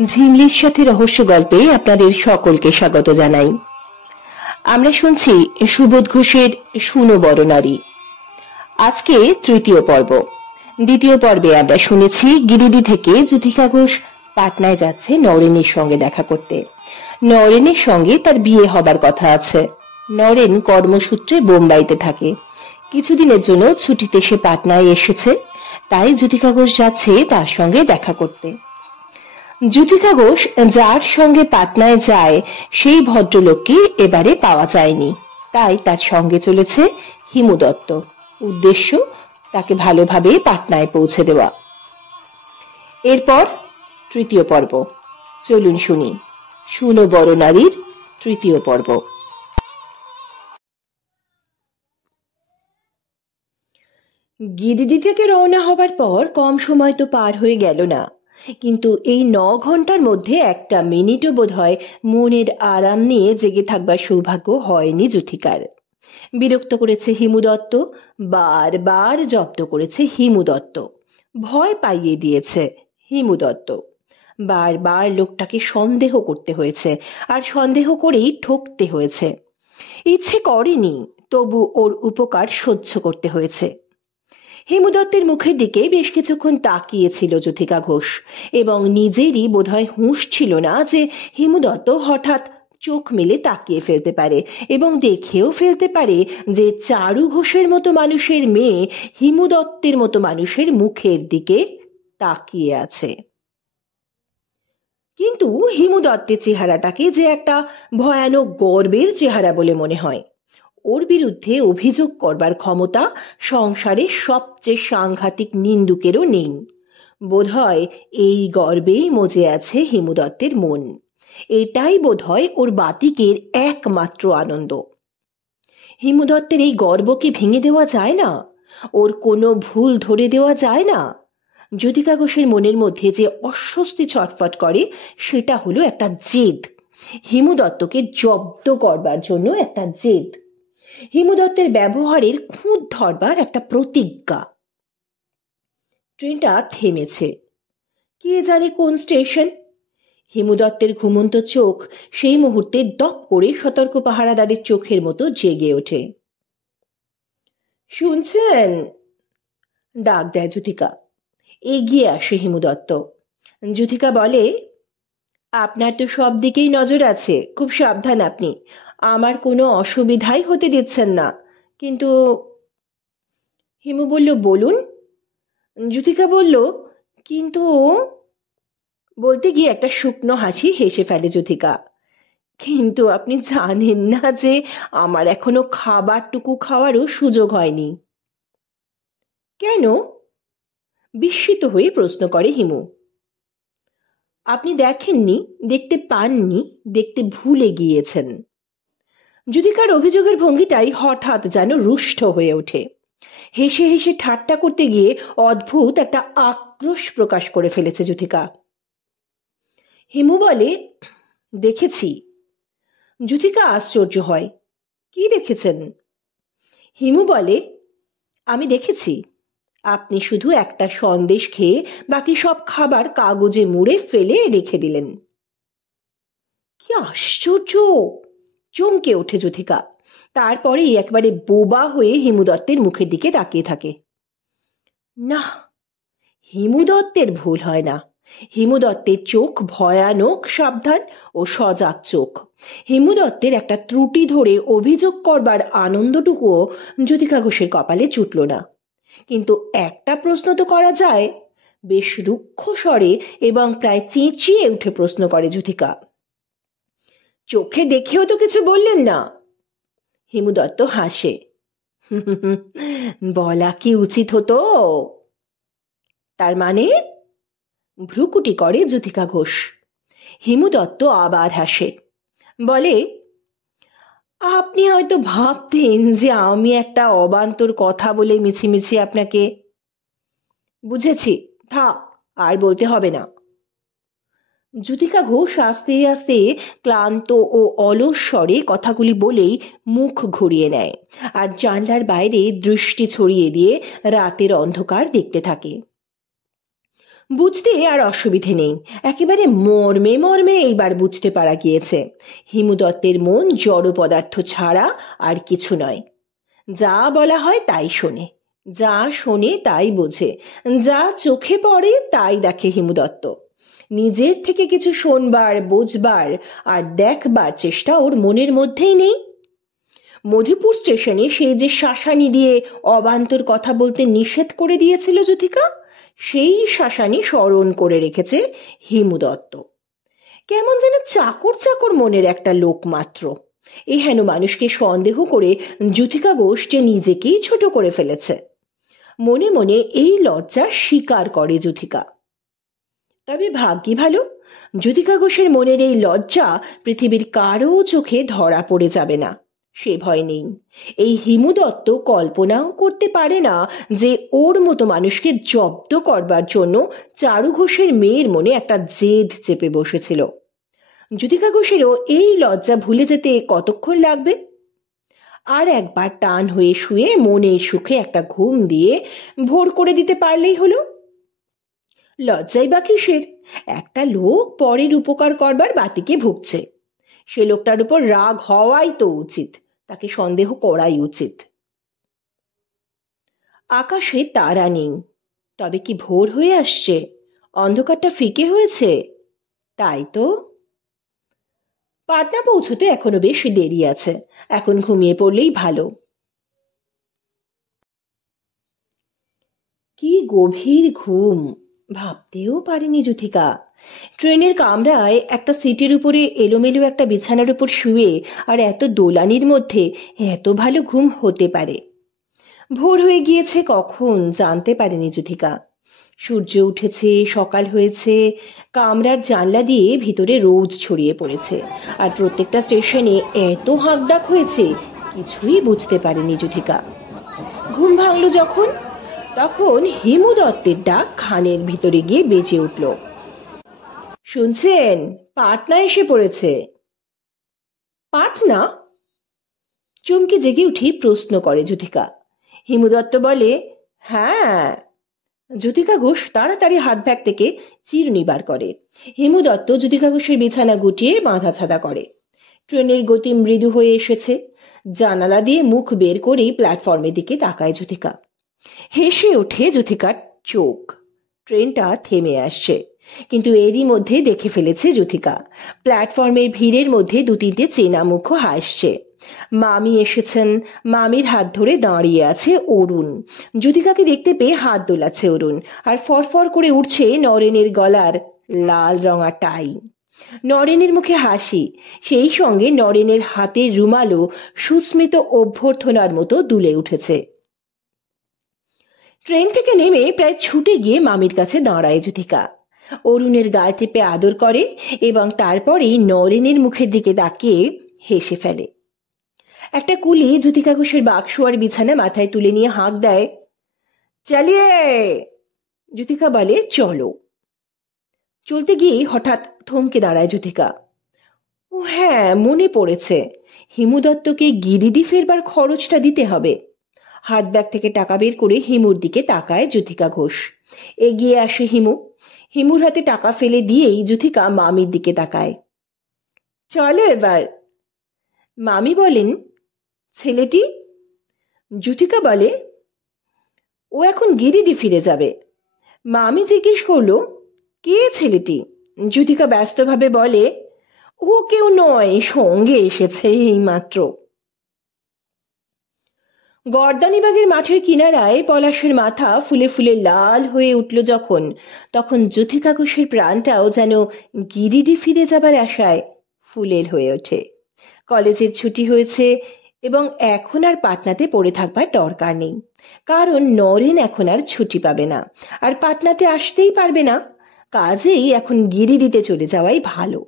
ঝিমলির সাথে রহস্য গল্পে আপনাদের সকলকে স্বাগত জানাই। আমরা শুনছি সুবোধ ঘোষের শুনো বড় নারী। আজকে তৃতীয় পর্ব। দ্বিতীয় পর্বে আমরা শুনেছি গিরিডি থেকে যুথিকা ঘোষ পাটনায় যাচ্ছে নরেনের সঙ্গে দেখা করতে। নরেনের সঙ্গে তার বিয়ে হবার কথা আছে। নরেন কর্মসূত্রে বোম্বাইতে থাকে। কিছুদিনের জন্য ছুটিতে সে পাটনায় এসেছে, তাই যুথিকা ঘোষ যাচ্ছে তার সঙ্গে দেখা করতে। যুথিকা ঘোষ যার সঙ্গে পাটনায় যায় সেই ভদ্রলোককে এবারে পাওয়া যায়নি, তাই তার সঙ্গে চলেছে হিমু দত্ত। উদ্দেশ্য তাকে ভালোভাবে পাটনায় পৌঁছে দেওয়া। এরপর তৃতীয় পর্ব। চলুন শুনি শুনো বড় নারীর তৃতীয় পর্ব। গিরিডি থেকে রওনা হবার পর কম সময় তো পার হয়ে গেল না, কিন্তু এই 9 ঘন্টার মধ্যে একটা মিনিটও বোধ হয় মনের আরাম নিয়ে জেগে থাকবার সৌভাগ্য হয়নি যুথিকার। বিরক্ত করেছে হিমু দত্ত, বারবার জব্দ করেছে হিমু দত্ত, ভয় পাইয়ে দিয়েছে হিমু দত্ত। বারবার লোকটাকে সন্দেহ করতে হয়েছে, আর সন্দেহ করেই ঠকতে হয়েছে। ইচ্ছে করেনি, তবু ওর উপকার সহ্য করতে হয়েছে। হিমু দত্তের মুখের দিকে বেশ কিছুক্ষণ তাকিয়েছিল যুথিকা ঘোষ, এবং নিজেরই বোধহয় হুঁশ ছিল না যে হিমু দত্ত হঠাৎ চোখ মেলে তাকিয়ে ফেলতে পারে, এবং দেখেও ফেলতে পারে যে চারু ঘোষের মতো মানুষের মেয়ে হিমু দত্তের মতো মানুষের মুখের দিকে তাকিয়ে আছে। কিন্তু হিমু দত্তের চেহারাটাকে যে একটা ভয়ানক গর্বের চেহারা বলে মনে হয়। ওর বিরুদ্ধে অভিযোগ করবার ক্ষমতা সংসারের সবচেয়ে সাংঘাতিক নিন্দুকেরও নেই। বোধহয় এই গর্বেই মজে আছে হিমু দত্তের মন। এটাই বোধহয় ওর বাতিকের একমাত্র আনন্দ। হিমু দত্তের এই গর্বকে ভেঙে দেওয়া যায় না, ওর কোনো ভুল ধরে দেওয়া যায় না। যুথিকা ঘোষের মনের মধ্যে যে অস্বস্তি ছটফট করে সেটা হলো একটা জেদ, হিমু দত্তকে জব্দ করবার জন্য একটা জেদ, হিমু দত্তের ব্যবহারের খুঁত ধরবার একটা প্রতিজ্ঞা। ট্রেনটা থেমেছে, কে জানে কোন স্টেশন। হিমু দত্তের ঘুমন্ত চোখ সেই মুহূর্তে দপ করে সতর্ক পাহারাদারের চোখের মতো জেগে ওঠে। শুনছেন? ডাক দেয় যুথিকা। এগিয়ে আসে হিমু দত্ত। যুথিকা বলে, আপনার তো সব দিকেই নজর আছে, খুব সাবধান আপনি, আমার কোনো অসুবিধাই হতে দিচ্ছেন না। কিন্তু হিমু বলল, বলুন। যুথিকা বলল, কিন্তু বলতে গিয়ে একটা শুকনো হাসি হেসে ফেলে যুথিকা। কিন্তু আপনি জানেন না যে আমার এখনো খাবারটুকু খাওয়ারও সুযোগ হয়নি। কেন? বিস্মিত হয়ে প্রশ্ন করে হিমু। আপনি দেখেননি, দেখতে পাননি, দেখতে ভুলে গিয়েছেন। যুথিকার অভিযোগের ভঙ্গিটাই হঠাৎ যেন রুষ্ট হয়ে ওঠে। হেসে হেসে ঠাট্টা করতে গিয়ে অদ্ভুত একটা আক্রোশ প্রকাশ করে ফেলেছে যুথিকা। হিমু বলে, দেখেছি। যুথিকা আশ্চর্য হয়, কি দেখেছেন? হিমু বলে, আমি দেখেছি আপনি শুধু একটা সন্দেশ খেয়ে বাকি সব খাবার কাগজে মুড়ে ফেলে রেখে দিলেন। কি আশ্চর্য! চমকে ওঠে যুথিকা। তারপরেই একবারে বোবা হয়ে হিমু দত্তের মুখের দিকে তাকিয়ে থাকে। না, হিমু দত্তের ভুল হয় না। হিমু দত্তের চোখ ভয়ানক সাবধান ও সজাগ চোখ। হিমু দত্তের একটা ত্রুটি ধরে অভিযোগ করবার আনন্দটুকুও যুথিকা ঘোষের কপালে জুটল না। কিন্তু একটা প্রশ্ন তো করা যায়। বেশ রুক্ষ স্বরে এবং প্রায় চেঁচিয়ে উঠে প্রশ্ন করে যুথিকা, চোখে দেখেও তো কিছু বললেন না? হিমু দত্ত হাসে, বলা কি উচিত হতো? তার মানে? ভ্রুকুটি করে যুথিকা ঘোষ। হিমু দত্ত আবার হাসে, বলে, আপনি হয়তো ভাবতেন যে আমি একটা অবান্তর কথা বলে মিছিমিছি আপনাকে। বুঝেছি, থাক, আর বলতে হবে না। যুথিকা ঘোষ আস্তে আস্তে ক্লান্ত ও অলস স্বরে কথাগুলি বলেই মুখ ঘুরিয়ে নেয়, আর জানলার বাইরে দৃষ্টি ছড়িয়ে দিয়ে রাতের অন্ধকার দেখতে থাকে। বুঝতে আর অসুবিধে নেই, একেবারে মর্মে মর্মে এইবার বুঝতে পারা গিয়েছে হিমু দত্তের মন জড় পদার্থ ছাড়া আর কিছু নয়। যা বলা হয় তাই শোনে, যা শোনে তাই বোঝে, যা চোখে পড়ে তাই দেখে হিমু দত্ত। নিজের থেকে কিছু শোনবার, বুঝবার আর দেখবার চেষ্টা ওর মনের মধ্যেই নেই। মধুপুর স্টেশনে সে যে শাসানি দিয়ে অবান্তর কথা বলতে নিষেধ করে দিয়েছিল যুথিকা, সেই শাসানি স্মরণ করে রেখেছে হিমু দত্ত। কেমন যেন চাকর চাকর মনের একটা লোক মাত্র। হেন মানুষকে সন্দেহ করে যুথিকা ঘোষ যে নিজেকেই ছোট করে ফেলেছে, মনে মনে এই লজ্জা স্বীকার করে যুথিকা। তবে ভাগ্যি ভালো, যুথিকা ঘোষের মনের এই লজ্জা পৃথিবীর কারো চোখে ধরা পড়ে যাবে না, সে ভয় নেই। এই হিমু দত্ত কল্পনাও করতে পারে না যে ওর মতো মানুষকে জব্দ করবার জন্য চারু ঘোষের মেয়ের মনে একটা জেদ চেপে বসেছিল। যুথিকা ঘোষেরও এই লজ্জা ভুলে যেতে কতক্ষণ লাগবে? আর একবার টান হয়ে শুয়ে মনের সুখে একটা ঘুম দিয়ে ভোর করে দিতে পারলেই হলো। লজ্জাই বা কিসের? একটা লোক পরের উপকার করবার বাতিকে ভুগছে, সে লোকটার উপর রাগ হওয়াই তো উচিত, তাকে সন্দেহ করাই উচিত। আকাশে তারা নেই, তবে কি ভোর হয়ে আসছে? অন্ধকারটা ফিকে হয়েছে? তাই তো। পাটনা পৌঁছতে এখনো বেশ দেরি আছে, এখন ঘুমিয়ে পড়লেই ভালো। কি গভীর ঘুম, ভাবতেও পারেনি যুথিকা। ট্রেনের কামরায় একটা সিটের উপরে এলোমেলো একটা বিছানার উপর শুয়ে আর এত দোলানির মধ্যে এত ভালো ঘুম হতে পারে। ভোর হয়ে গিয়েছে কখন জানতে পারেনি যুথিকা। সূর্য উঠেছে, সকাল হয়েছে, কামরার জানলা দিয়ে ভিতরে রোদ ছড়িয়ে পড়েছে, আর প্রত্যেকটা স্টেশনে এত হাঁকডাক হয়েছে কিছুই বুঝতে পারেনি যুথিকা। ঘুম ভাঙল যখন, তখন হিমু দত্তের ডাক খানের ভিতরে গিয়ে বেজে উঠল। শুনছেন, পাটনা এসে পড়েছে। পাটনা? চমকে জেগে উঠে প্রশ্ন করে যুথিকা। হিমু দত্ত বলে, হ্যাঁ। যুথিকা ঘোষ তাড়াতাড়ি হাত ব্যাগ থেকে চিরুনি বার করে। হিমু দত্ত যুথিকা ঘোষের বিছানা গুটিয়ে বাঁধা ছাদা করে। ট্রেনের গতি মৃদু হয়ে এসেছে। জানালা দিয়ে মুখ বের করেই প্ল্যাটফর্মের দিকে তাকায় যুথিকা। হেসে ওঠে যুথিকার চোখ। ট্রেনটা থেমে আসছে, কিন্তু এরই মধ্যে দেখে ফেলেছে যুথিকা প্ল্যাটফর্মের ভিড়ের মধ্যে দু তিনটে চেনা মুখ হাসছে। মামি এসেছেন, মামির হাত ধরে দাঁড়িয়ে আছে অরুণ। যুথিকাকে দেখতে পেয়ে হাত দোলাচ্ছে অরুণ, আর ফরফর করে উঠছে নরেনের গলার লাল রঙা টাই। নরেনের মুখে হাসি, সেই সঙ্গে নরেনের হাতের রুমালও সুস্মিত অভ্যর্থনার মতো দুলে উঠেছে। ট্রেন থেকে নেমে প্রায় ছুটে গিয়ে মামির কাছে দাঁড়ায় যুথিকা। অরুণের গায়ে টিপে আদর করে এবং তারপরেই নরেনের মুখের দিকে তাকিয়ে হেসে ফেলে। একটা কুলি যুথিকা ঘোষের বাক্স আর বিছানা মাথায় তুলে নিয়ে হাঁক দেয়, চালিয়ে। যুথিকা বলে, চলো। চলতে গিয়ে হঠাৎ থমকে দাঁড়ায় যুথিকা। ও হ্যাঁ, মনে পড়েছে, হিমু দত্তকে গিরিডি ফেরবার খরচটা দিতে হবে। হাত ব্যাগ থেকে টাকা বের করে হিমুর দিকে তাকায় যুথিকা ঘোষ। এগিয়ে আসে হিমু। হিমুর হাতে টাকা ফেলে দিয়েই যুথিকা মামির দিকে তাকায়। চলো এবার। মামি বলেন, ছেলেটি? যুথিকা বলে, ও এখন গিরিডি ফিরে যাবে। মামি জিজ্ঞেস করলো, কে ছেলেটি? যুথিকা ব্যস্তভাবে বলে, ও কেউ নয়, সঙ্গে এসেছে এই মাত্র। গর্দানিবাগের মাঠের কিনারায় পলাশের মাথা ফুলে ফুলে লাল হয়ে উঠল যখন, তখন যুথিকা ঘোষের প্রাণটাও যেন গিরিডি ফিরে যাবার আশায় ফুলের হয়ে ওঠে। কলেজের ছুটি হয়েছে এবং এখন আর পাটনাতে পড়ে থাকবার দরকার নেই, কারণ নরেন এখন আর ছুটি পাবে না, আর পাটনাতে আসতেই পারবে না। কাজেই এখন গিরিডিতে চলে যাওয়াই ভালো।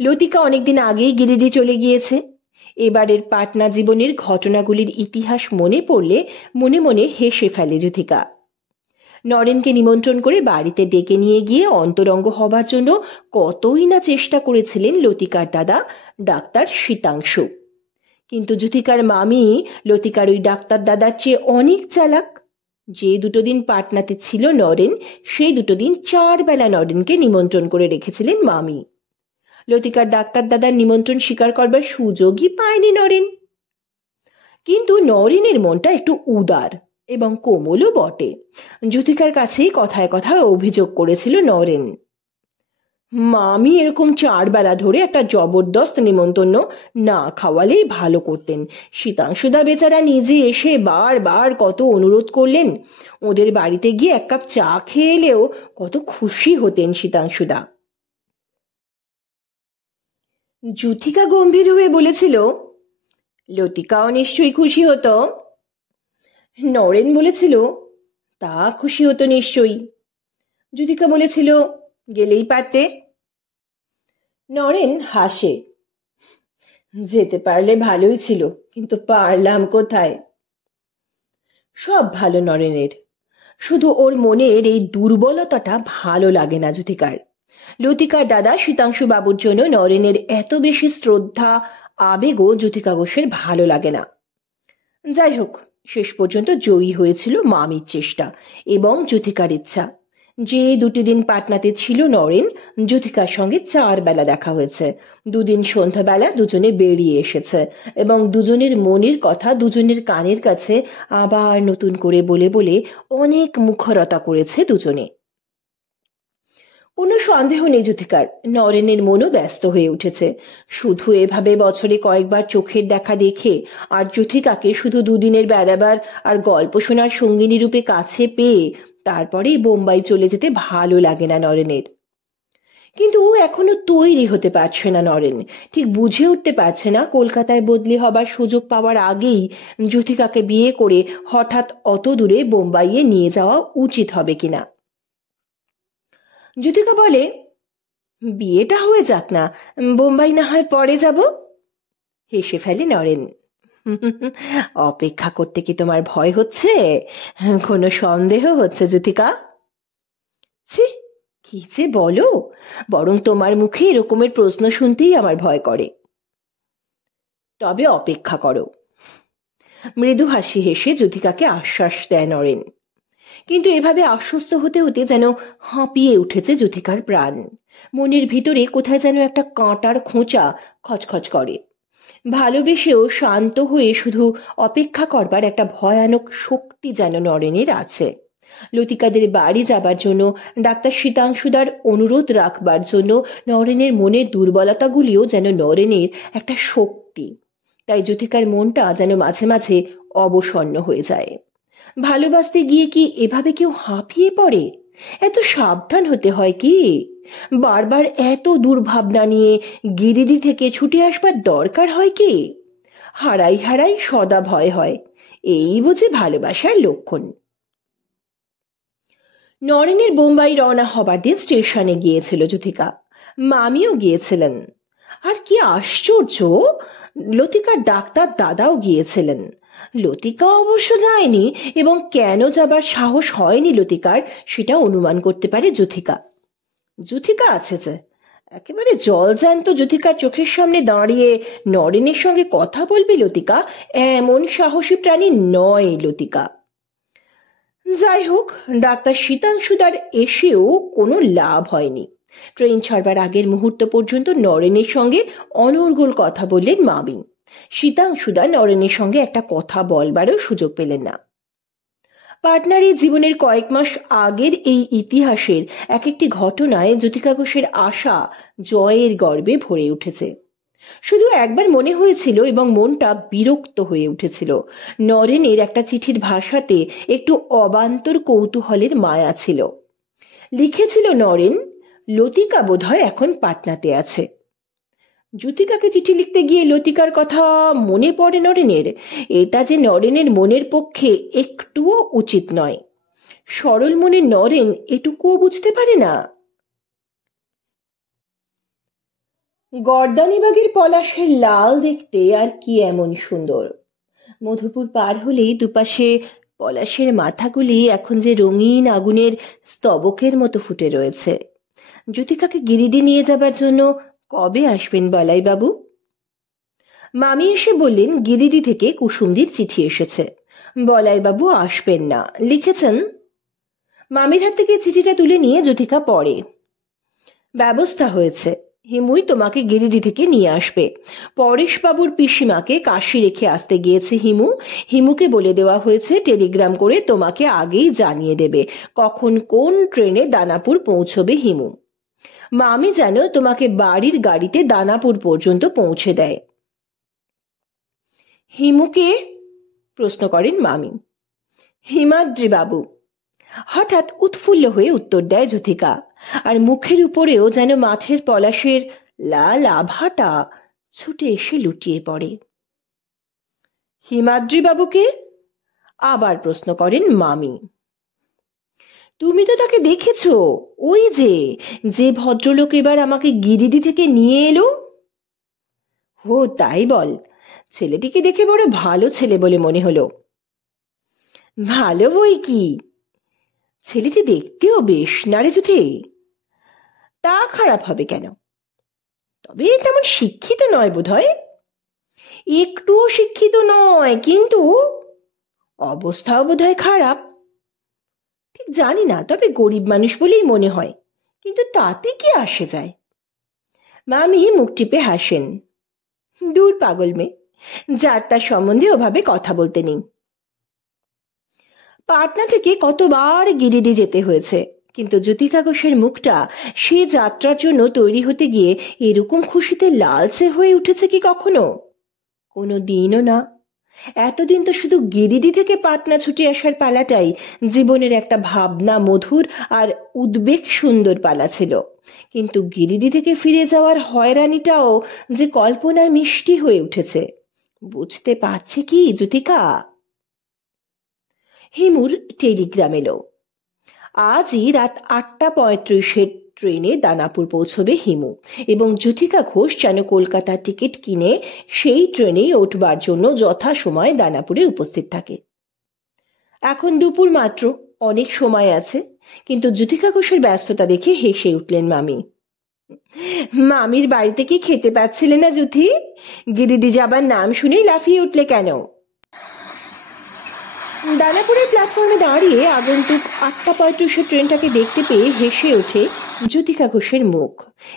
লতিকা অনেকদিন আগেই গিরিডি চলে গিয়েছে। এবারের পাটনা জীবনের ঘটনাগুলির ইতিহাস মনে পড়লে মনে মনে হেসে ফেলে যুথিকা। নরেনকে নিমন্ত্রণ করে বাড়িতে ডেকে নিয়ে গিয়ে অন্তরঙ্গ হবার জন্য কতই না চেষ্টা করেছিলেন লতিকার দাদা ডাক্তার শীতাংশু, কিন্তু যুথিকার মামি লতিকার ওই ডাক্তার দাদার চেয়ে অনেক চালাক। যে দুটো দিন পাটনাতে ছিল নরেন, সেই দুটো দিন 4 বেলা নরেনকে নিমন্ত্রণ করে রেখেছিলেন মামি। লতিকার ডাক্তার দাদার নিমন্ত্রণ স্বীকার করবার সুযোগই পায়নি নরেন। কিন্তু নরেনের মনটা একটু উদার এবং কোমলও বটে। জ্যোতিকার কাছেই কথায় কথায় অভিযোগ করেছিল নরেন, মামি এরকম 4 বেলা ধরে একটা জবরদস্ত নিমন্ত্রণ না খাওয়ালেই ভালো করতেন। শীতাংশুদা বেচারা নিজে এসে বারবার কত অনুরোধ করলেন, ওদের বাড়িতে গিয়ে 1 কাপ চা খেয়ে এলেও কত খুশি হতেন শীতাংশুদা। জ্যোতিকা গম্ভীর হয়ে বলেছিল, লতিকাও নিশ্চয়ই খুশি হতো। নরেন বলেছিল, তা খুশি হতো নিশ্চয়ই। জ্যোতিকা বলেছিল, গেলেই পারতে। নরেন হাসে, যেতে পারলে ভালোই ছিল, কিন্তু পারলাম কোথায়। সব ভালো নরেনের, শুধু ওর মনের এই দুর্বলতাটা ভালো লাগে না জ্যোতিকার। লতিকার দাদা শীতাংশু বাবুর জন্য নরেনের এত বেশি শ্রদ্ধা আবেগও জ্যোতিকা ঘোষের ভালো লাগে না। যাই হোক, শেষ পর্যন্ত জয়ী হয়েছিল মামির চেষ্টা এবং জ্যোতিকার ইচ্ছা। যে 2 দিন পাটনাতে ছিল নরেন, জ্যোতিকার সঙ্গে 4 বেলা দেখা হয়েছে। 2 দিন সন্ধ্যাবেলা দুজনে বেরিয়ে এসেছে এবং দুজনের মনের কথা দুজনের কানের কাছে আবার নতুন করে বলে বলে অনেক মুখরতা করেছে দুজনে। কোনো সন্দেহ নেই জ্যোতিকার, নরেনের মনও ব্যস্ত হয়ে উঠেছে। শুধু এভাবে বছরে কয়েকবার চোখের দেখা দেখে আর জ্যোতিকাকে শুধু 2 দিনের বেড়াবার আর গল্প শোনার সঙ্গিনী রূপে কাছে পেয়ে তারপরেই বোম্বাই চলে যেতে ভালো লাগে না নরেনের। কিন্তু ও এখনো তৈরি হতে পারছে না নরেন। ঠিক বুঝে উঠতে পারছে না কলকাতায় বদলি হবার সুযোগ পাওয়ার আগেই জ্যোতিকাকে বিয়ে করে হঠাৎ অত দূরে বোম্বাইয়ে নিয়ে যাওয়া উচিত হবে কিনা। জ্যোতিকা বলে, বিয়েটা হয়ে যাক না, বোম্বাই না হয় পরে যাব। হেসে ফেলে নরেন, অপেক্ষা করতে কি তোমার ভয় হচ্ছে? কোনো সন্দেহ হচ্ছে জ্যোতিকা? ছি, কি যে বলো, বরং তোমার মুখে এরকমের প্রশ্ন শুনতেই আমার ভয় করে। তবে অপেক্ষা করো। মৃদু হাসি হেসে জ্যোতিকাকে আশ্বাস দেয় নরেন। কিন্তু এভাবে আশ্বস্ত হতে হতে যেন হাঁপিয়ে উঠেছে জ্যোতিকার প্রাণ। মনের ভিতরে কোথায় যেন একটা কাঁটার খোঁচা খচখচ করে। ভালোবেসেও শান্ত হয়ে শুধু অপেক্ষা করবার একটা ভয়ানক শক্তি যেন নরেনের আছে। লতিকাদের বাড়ি যাবার জন্য, ডাক্তার শীতাংশুদার অনুরোধ রাখবার জন্য নরেনের মনের দুর্বলতাগুলিও যেন নরেনের একটা শক্তি। তাই জ্যোতিকার মনটা যেন মাঝে মাঝে অবসন্ন হয়ে যায়। ভালোবাসতে গিয়ে কি এভাবে কেউ হাঁপিয়ে পড়ে? এত সাবধান হতে হয় কি? বারবার এত দুর্ভাবনা নিয়ে গিরিডি থেকে ছুটে আসবার দরকার হয় কি? হারাই হারাই সদা ভয় হয়, এই বুঝি ভালোবাসার লক্ষণ। নরেনের বোম্বাই রওনা হবার দিন স্টেশনে গিয়েছিল জ্যোতিকা, মামিও গিয়েছিলেন। আর কি আশ্চর্য, লতিকার ডাক্তার দাদাও গিয়েছিলেন। লতিকা অবশ্য যায়নি এবং কেন যাবার সাহস হয়নি লতিকার সেটা অনুমান করতে পারে জ্যোতিকা। জ্যোতিকা আছে যে, একেবারে জলজ্যান্ত জ্যোতিকার চোখের সামনে দাঁড়িয়ে নরেনের সঙ্গে কথা বলবে লতিকা, এমন সাহসী প্রাণী নয় লতিকা। যাই হোক, ডাক্তার শীতাংশুদার এসেও কোনো লাভ হয়নি। ট্রেন ছাড়বার আগের মুহূর্ত পর্যন্ত নরেনের সঙ্গে অনর্গল কথা বললেন মামি। শীতাংশুদা নরেনের সঙ্গে একটা কথা বলবারও সুযোগ পেলেন না। পার্টনারি জীবনের কয়েক মাস আগের এই ইতিহাসের এক একটি ঘটনায় জ্যোতিকা ঘোষের আশা জয়ের গর্বে ভরে উঠেছে। শুধু একবার মনে হয়েছিল এবং মনটা বিরক্ত হয়ে উঠেছিল, নরেনের একটা চিঠির ভাষাতে একটু অবান্তর কৌতূহলের মায়া ছিল। লিখেছিল নরেন, লতিকা বোধহয় এখন পাটনাতে আছে। জ্যোতিকাকে চিঠি লিখতে গিয়ে লতিকার কথা মনে পড়ে নরেনের। এটা যে নরেনের মনের পক্ষে একটুও উচিত নয়। সরল মনের নরেন এটুকুও বুঝতে পারে না। গর্দানিবাগের পলাশের লাল দেখতে আর কি এমন সুন্দর। মধুপুর পার হলেই দুপাশে পলাশের মাথাগুলি এখন যে রঙিন আগুনের স্তবকের মতো ফুটে রয়েছে। জ্যোতিকাকে গিরিডি নিয়ে যাবার জন্য কবে আসবেন বলাই বাবু? মামি এসে বললেন গিরিডি থেকে কুসুমদির চিঠি এসেছে। বলাইবাবু আসবেন না লিখেছেন। মামির হাত থেকে চিঠিটা তুলে নিয়ে যুথিকা পড়ে। ব্যবস্থা হয়েছে, হিমুই তোমাকে গিরিডি থেকে নিয়ে আসবে। পরেশবাবুর পিসিমাকে কাশি রেখে আসতে গিয়েছে হিমু। হিমুকে বলে দেওয়া হয়েছে টেলিগ্রাম করে তোমাকে আগেই জানিয়ে দেবে কখন কোন ট্রেনে দানাপুর পৌঁছবে হিমু। মামি যেন তোমাকে বাড়ির গাড়িতে দানাপুর পর্যন্ত পৌঁছে দেয়। হিমুকে প্রশ্ন করেন মামি। হিমাদ্রি বাবু, হঠাৎ উৎফুল্ল হয়ে উত্তর দেয় যুথিকা, আর মুখের উপরেও যেন মাঠের পলাশের লাল আভাটা ছুটে এসে লুটিয়ে পড়ে। হিমাদ্রি বাবুকে আবার প্রশ্ন করেন মামি। তুমি তো তাকে দেখেছো, ওই যে যে ভদ্রলোক এবার আমাকে গিরিডি থেকে নিয়ে এলো। ও তাই বল, ছেলেটিকে দেখে বড় ভালো ছেলে বলে মনে হলো। ভালো বই কি, ছেলেটি দেখতেও বেশ নারে যুথি। তা খারাপ হবে কেন? তবে তেমন শিক্ষিত নয় বোধহয়। একটুও শিক্ষিত নয়, কিন্তু অবস্থাও বোধহয় খারাপ। ঠিক জানি না, তবে গরিব মানুষ বলেই মনে হয়, কিন্তু তাতে কি আসে যায়? মামি মুখ টিপে হাসেন। দূর পাগল মেয়ে, যার তার সম্বন্ধে ওভাবে কথা বলতে নেই। পাটনা থেকে কতবার গিরিডি যেতে হয়েছে, কিন্তু যুথিকা ঘোষের মুখটা সে যাত্রার জন্য তৈরি হতে গিয়ে এরকম খুশিতে লালচে হয়ে উঠেছে কি কখনো? কোনো দিনও না। এতদিন তো শুধু গিরিডি থেকে পাটনা ছুটে আসার পালাটাই জীবনের একটা ভাবনা মধুর আর উদ্বেগ সুন্দর পালা ছিল, কিন্তু গিরিডি থেকে ফিরে যাওয়ার হয়রানিটাও যে কল্পনায় মিষ্টি হয়ে উঠেছে। বুঝতে পারছে কি যুথিকা? হিমুর টেলিগ্রাম এলো। আজই রাত 8:35 ট্রেনে দানাপুর পৌঁছবে হিমু, এবং যুথিকা ঘোষ যেন কলকাতার টিকিট কিনে সেই ট্রেনেই উঠবার জন্য যথাসময়ে দানাপুরে উপস্থিত থাকে। এখন দুপুর মাত্র, অনেক সময় আছে, কিন্তু যুথিকা ঘোষের ব্যস্ততা দেখে হেসে উঠলেন মামি। মামির বাড়িতে কি খেতে পাচ্ছিলে না যুথি? গিরিডি যাবার নাম শুনেই লাফিয়ে উঠলে কেন? দানাপুরের প্ল্যাটফর্মে দাঁড়িয়ে আগন্তুক 8:35 ট্রেনটাকে দেখতে পেয়ে হেসে ওঠে যুথিকা ঘোষের মুখ,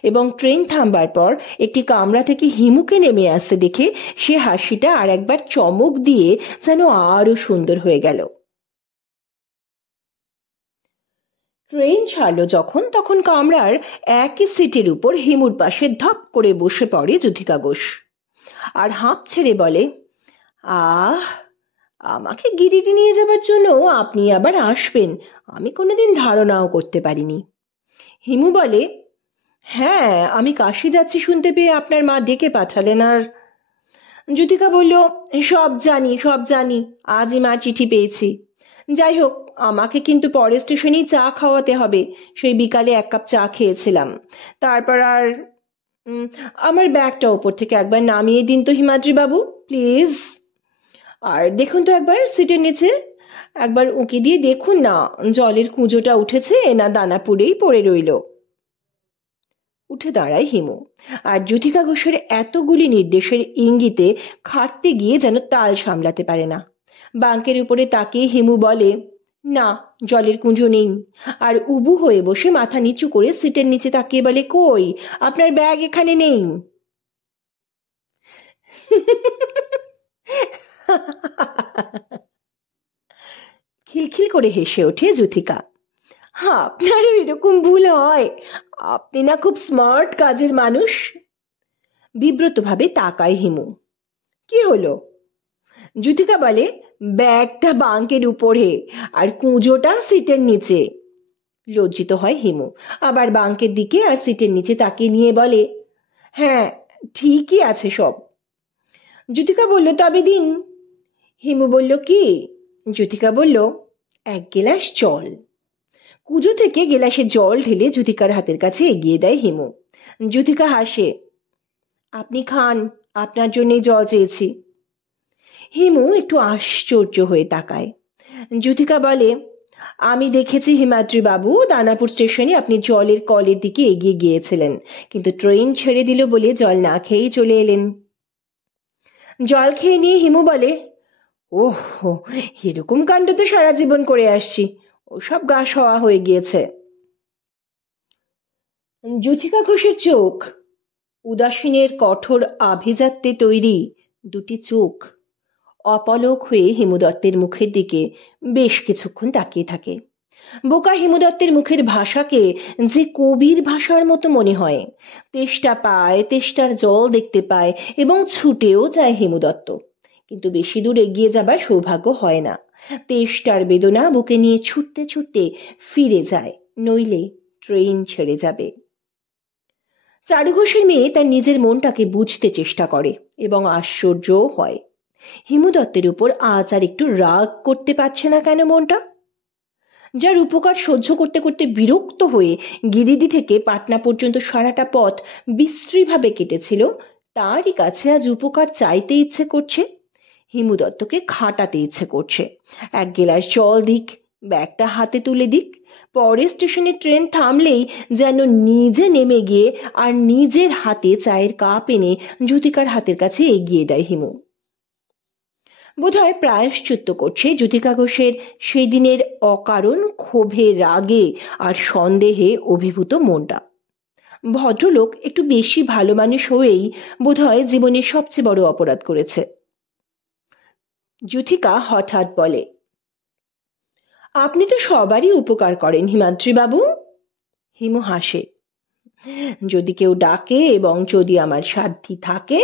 এবং ট্রেন থামবার পর একটি কামরা থেকে হিমুকে নেমে আসতে দেখে সে হাসিটা আর একবার চমক দিয়ে যেন আরো সুন্দর হয়ে গেল। ট্রেন ছাড়লো যখন, তখন কামরার একই সিটের উপর হিমুর পাশে ধপ করে বসে পড়ে যুথিকা ঘোষ, আর হাঁপ ছেড়ে বলে, আহ, আমাকে গিরিডি নিয়ে যাবার জন্য আপনি আবার আসবেন আমি কোনোদিন ধারণাও করতে পারিনি। হিমু বলে, হ্যাঁ, আমি কাশি যাচ্ছি শুনতে পেয়ে আপনার মা ডেকে পাঠালেন। আর যুথিকা বলল, সব জানি সব জানি, আজই মা চিঠি পেয়েছি। যাই হোক, আমাকে কিন্তু পরের স্টেশনেই চা খাওয়াতে হবে। সেই বিকালে 1 কাপ চা খেয়েছিলাম। তারপর আর আমার ব্যাগটা ওপর থেকে একবার নামিয়ে দিন তো হিমাদ্রি বাবু, প্লিজ। আর দেখুন তো একবার সিটের নিচে, একবার উঁকি দিয়ে দেখুন না জলের কুঁজোটা উঠেছে না দানাপুরেই পড়ে রইল। উঠে দাঁড়ায় হিমু, আর যুথিকা ঘোষের এতগুলি নির্দেশের ইঙ্গিতে খাটতে গিয়ে যেন তাল সামলাতে পারে না। বাঙ্কের উপরে তাকিয়ে হিমু বলে, না, জলের কুঁজো নেই। আর উবু হয়ে বসে মাথা নিচু করে সিটের নিচে তাকিয়ে বলে, কই, আপনার ব্যাগ এখানে নেই। খিলখিল করে হেসে ওঠে যুথিকা। আপনারও এরকম ভুল হয়? আপনি না খুব স্মার্ট কাজের মানুষ। বিব্রতভাবে তাকায় হিমু। কি হলো? যুথিকা বলে, ব্যাগটা বাঙ্কের উপরে আর কুঁজোটা সিটের নিচে। লজ্জিত হয় হিমু, আবার বাঙ্কের দিকে আর সিটের নিচে তাকিয়ে নিয়ে বলে, হ্যাঁ, ঠিকই আছে সব। যুথিকা বলল, তবে দিন। হিমু বলল, কি? যুথিকা বলল, 1 গেলাস জল। কুঁজো থেকে গেলাসে জল ঢেলে যুথিকার হাতের কাছে এগিয়ে দেয় হিমু। যুথিকা হাসে, আপনি খান, আপনার জন্যই জল চেয়েছি। হিমু একটু আশ্চর্য হয়ে তাকায়। যুথিকা বলে, আমি দেখেছি হিমাদ্রি বাবু, দানাপুর স্টেশনে আপনি জলের কলের দিকে এগিয়ে গিয়েছিলেন, কিন্তু ট্রেন ছেড়ে দিল বলে জল না খেয়েই চলে এলেন। জল খেয়ে নিয়ে হিমু বলে, ওহ, এরকম কাণ্ড তো সারা জীবন করে আসছি, ওসব গা সওয়া হয়ে গিয়েছে। যুথিকা ঘোষের চোখ, উদাসীনের কঠোর আভিজাত্যে তৈরি দুটি চোখ, অপলক হয়ে হিমু দত্তের মুখের দিকে বেশ কিছুক্ষণ তাকিয়ে থাকে। বোকা হিমু দত্তের মুখের ভাষাকে যে কবির ভাষার মতো মনে হয়। তেষ্টা পায়, তেষ্টার জল দেখতে পায় এবং ছুটেও যায় হিমু দত্ত, কিন্তু বেশি দূর এগিয়ে যাবার সৌভাগ্য হয় না। তেষ্টার বেদনা বুকে নিয়ে ছুটতে ছুটতে ফিরে যায়, নইলে ট্রেন ছেড়ে যাবে। চারু ঘোষের মেয়ে তার নিজের মনটাকে বুঝতে চেষ্টা করে এবং আশ্চর্যও হয়। হিমু দত্তের উপর আজ আর একটু রাগ করতে পারছে না কেন মনটা? যার উপকার সহ্য করতে করতে বিরক্ত হয়ে গিরিডি থেকে পাটনা পর্যন্ত সারাটা পথ বিশ্রীভাবে কেটেছিল, তারই কাছে আজ উপকার চাইতে ইচ্ছে করছে। হিমু দত্তকে খাটাতে ইচ্ছে করছে। এক গেলাস জল দিক, ব্যাগটা হাতে তুলে দিক। পরের স্টেশনে ট্রেন থামলেই যেন নিজে নেমে গিয়ে আর নিজের হাতে চায়ের কাপ এনে যুথিকার হাতের কাছে এগিয়ে দেয় হিমু। বোধহয় প্রায়শ্চিত্ত করছে যুথিকা ঘোষের সেই দিনের অকারণ ক্ষোভে, রাগে আর সন্দেহে অভিভূত মনটা। ভদ্রলোক একটু বেশি ভালো মানুষ হয়েই বোধহয় জীবনের সবচেয়ে বড় অপরাধ করেছে। যুথিকা হঠাৎ বলে, আপনি তো সবারই উপকার করেন হিমাদ্রি বাবু। হিমু হাসে, যদি কেউ ডাকে এবং যদি আমার সাধ্যি থাকে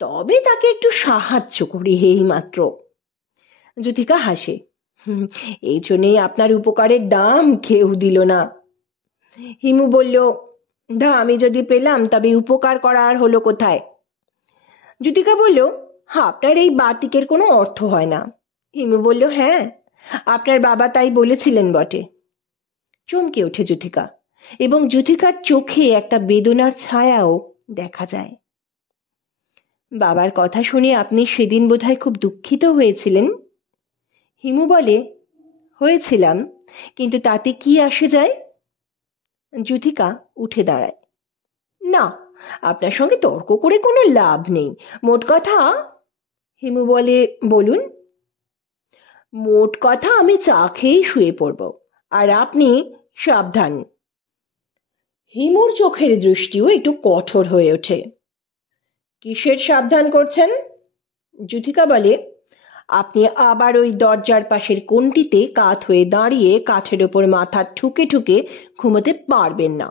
তবে তাকে একটু সাহায্য করি, এই মাত্র। যুথিকা হাসে, এই জন্যই আপনার উপকারের দাম কেউ দিল না। হিমু বলল, আমি যদি পেলাম তবে উপকার করা আর হলো কোথায়? যুথিকা বলল, আপনার এই বাতিকের কোনো অর্থ হয় না। হিমু বলল, হ্যাঁ, আপনার বাবা তাই বলেছিলেন বটে। চমকে ওঠে যুথিকা, এবং যুথিকার চোখে একটা বেদনার ছায়াও দেখা যায়। বাবার কথা শুনে আপনি সেদিন বোধহয় খুব দুঃখিত হয়েছিলেন। হিমু বলে, হয়েছিলাম, কিন্তু তাতে কি আসে যায়? যুথিকা উঠে দাঁড়ায়, না, আপনার সঙ্গে তর্ক করে কোনো লাভ নেই। মোট কথা, হিমু বলে, বলুন। মোট কথা, আমি চা খেয়েই শুয়ে পড়ব, আর আপনি সাবধান। হিমুর চোখের দৃষ্টিও একটু কঠোর হয়ে ওঠে। কিসের সাবধান করছেন? যুথিকা বলে, আপনি আবার ওই দরজার পাশের কোণটিতে কাত হয়ে দাঁড়িয়ে কাঠের ওপর মাথা ঠুকে ঠুকে ঘুমোতে পারবেন না।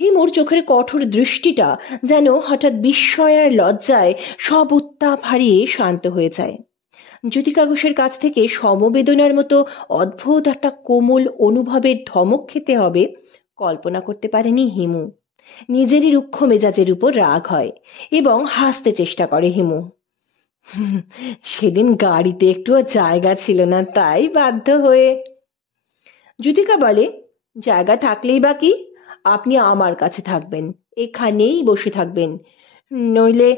হিমুর চোখের কঠোর দৃষ্টিটা যেন হঠাৎ বিস্ময় আর লজ্জায় সব উত্তাপ হারিয়ে শান্ত হয়ে যায়। যুথিকা ঘোষের কাছ থেকে সমবেদনার মতো অদ্ভুত একটা কোমল অনুভবের ধমক খেতে হবে কল্পনা করতে পারেনি হিমু। নিজেরই রুক্ষ মেজাজের উপর রাগ হয় এবং হাসতে চেষ্টা করে হিমু। সেদিন গাড়িতে একটুও জায়গা ছিল না, তাই বাধ্য হয়ে। যুথিকা বলে, জায়গা থাকলেই বা কি, আপনি আমার কাছে থাকবেন, এখানেই বসে থাকবেন, নইলে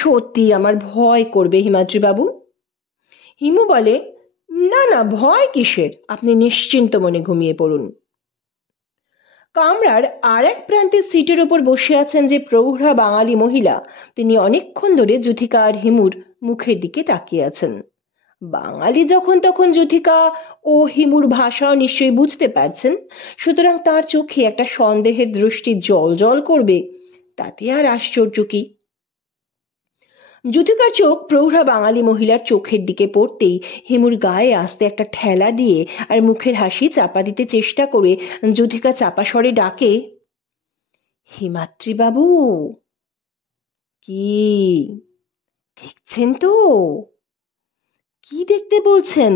সত্যি আমার ভয় করবে হিমাদ্রি বাবু। হিমু বলে, না না, ভয় কিসের, আপনি নিশ্চিন্ত মনে ঘুমিয়ে পড়ুন। কামরার আর এক প্রান্তের সিটের ওপর বসে আছেন যে প্রৌঢ়া বাঙালি মহিলা, তিনি অনেকক্ষণ ধরে যুথিকা আর হিমুর মুখের দিকে তাকিয়ে আছেন। বাঙালি যখন তখন যুথিকা ও হিমুর ভাষাও নিশ্চয়ই বুঝতে পারছেন, সুতরাং তার চোখে একটা সন্দেহের দৃষ্টি জল জল করবে, তাতে আর আশ্চর্য কি? যুথিকার চোখ প্রৌঢ়া বাঙালি মহিলার চোখের দিকে পড়তেই হিমুর গায়ে আস্তে একটা ঠেলা দিয়ে আর মুখের হাসি চাপা দিতে চেষ্টা করে যুথিকা চাপা স্বরে ডাকে, হিমাদ্রি বাবু। কি দেখছেন তো? কি দেখতে বলছেন?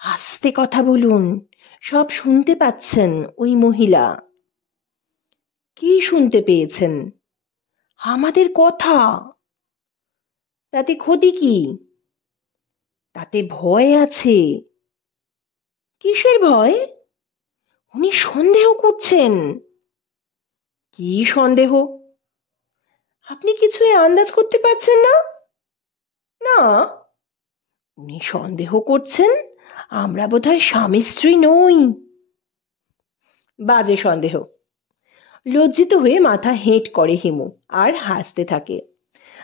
আস্তে কথা বলুন, সব শুনতে পাচ্ছেন ওই মহিলা। কি শুনতে পেয়েছেন? আমাদের কথা। তাতে ক্ষতি কি? তাতে ভয় আছে। কিসের ভয়? উনি সন্দেহ করছেন। কি সন্দেহ? আপনি কিছুই আন্দাজ করতে পারছেন না? না, উনি সন্দেহ করছেন আমরা বোধহয় স্বামী স্ত্রী নই। বাজে সন্দেহ। লজ্জিত হয়ে মাথা হেঁট করে হিমু আর হাসতে থাকে।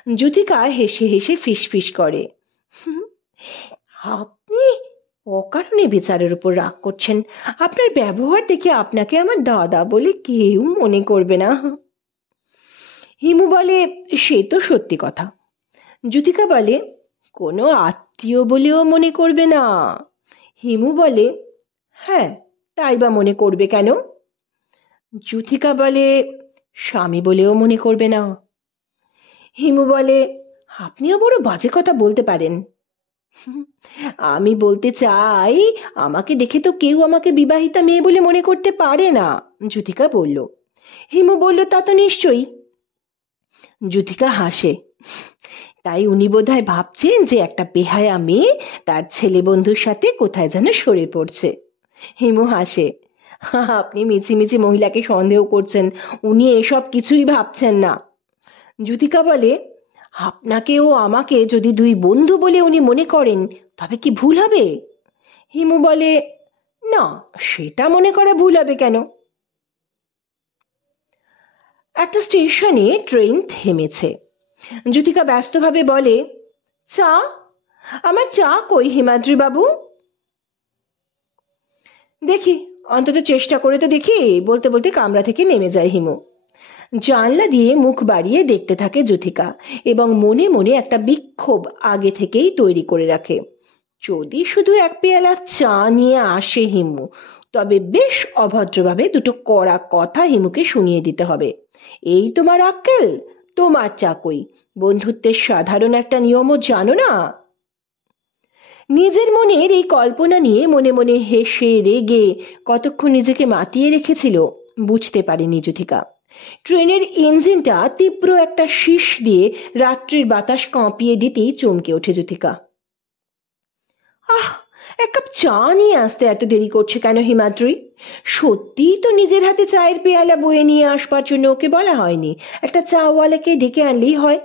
যুথিকা হেসে হেসে ফিসফিস করে, হুম, আপনি অকারণে বিচারের উপর রাগ করছেন। আপনার ব্যবহার দেখে আপনাকে আমার দাদা বলে কেউ মনে করবে না। হিমু বলে, সে তো সত্যি কথা। যুথিকা বলে, কোনো আত্মীয় বলেও মনে করবে না। হিমু বলে, হ্যাঁ, তাই বা মনে করবে কেন? যুথিকা বলে, স্বামী বলেও মনে করবে না। হিমু বলে, আপনিও বড় বাজে কথা বলতে পারেন। আমি বলতে চাই, আমাকে দেখে তো কেউ আমাকে বিবাহিতা মেয়ে বলে মনে করতে পারে না। যুথিকা বলল। হিমু বলল, তা তো নিশ্চয়ই। যুথিকা হাসে। তাই উনি বোধহয় ভাবছেন যে একটা বেহায়া মেয়ে তার ছেলে বন্ধুর সাথে কোথায় যেন সরে পড়ছে। হিমু হাসে। আপনি মিছিমিছি মহিলাকে সন্দেহ করছেন, উনি এসব কিছুই ভাবছেন না। যুথিকা বলে, আপনাকে ও আমাকে যদি দুই বন্ধু বলে উনি মনে করেন তবে কি ভুল হবে? হিমু বলে, না, সেটা মনে করা ভুল হবে কেন? একটা স্টেশনে ট্রেন থেমেছে। যুথিকা ব্যস্তভাবে বলে, চা, আমার চা কই হিমাদ্রি বাবু? দেখি, অন্তত চেষ্টা করে তো দেখি, বলতে বলতে কামরা থেকে নেমে যায় হিমু। জানলা দিয়ে মুখ বাড়িয়ে দেখতে থাকে যুথিকা এবং মনে মনে একটা বিক্ষোভ আগে থেকেই তৈরি করে রাখে। যদি শুধু এক পেয়ালা চা নিয়ে আসে হিমু, তবে বেশ অভদ্রভাবে দুটো কড়া কথা হিমুকে শুনিয়ে দিতে হবে। এই তোমার আক্কেল, তোমার চা কই? বন্ধুত্বের সাধারণ একটা নিয়মও জানো না? নিজের মনের এই কল্পনা নিয়ে মনে মনে হেসে রেগে কতক্ষণ নিজেকে মাতিয়ে রেখেছিল বুঝতে পারেনি যুথিকা। ট্রেনের ইঞ্জিনটা তীব্র একটা শীষ দিয়ে রাত্রির বাতাস কাঁপিয়ে দিতেই চমকে ওঠে যুথিকা। আহ, এক কাপ চা নিয়ে আসতে এত দেরি করছে কেন হিমাদ্রি? সত্যিই তো নিজের হাতে চায়ের পেয়ালা বয়ে নিয়ে আসবার জন্য ওকে বলা হয়নি, একটা চাওয়ালাকে ডেকে আনলেই হয়।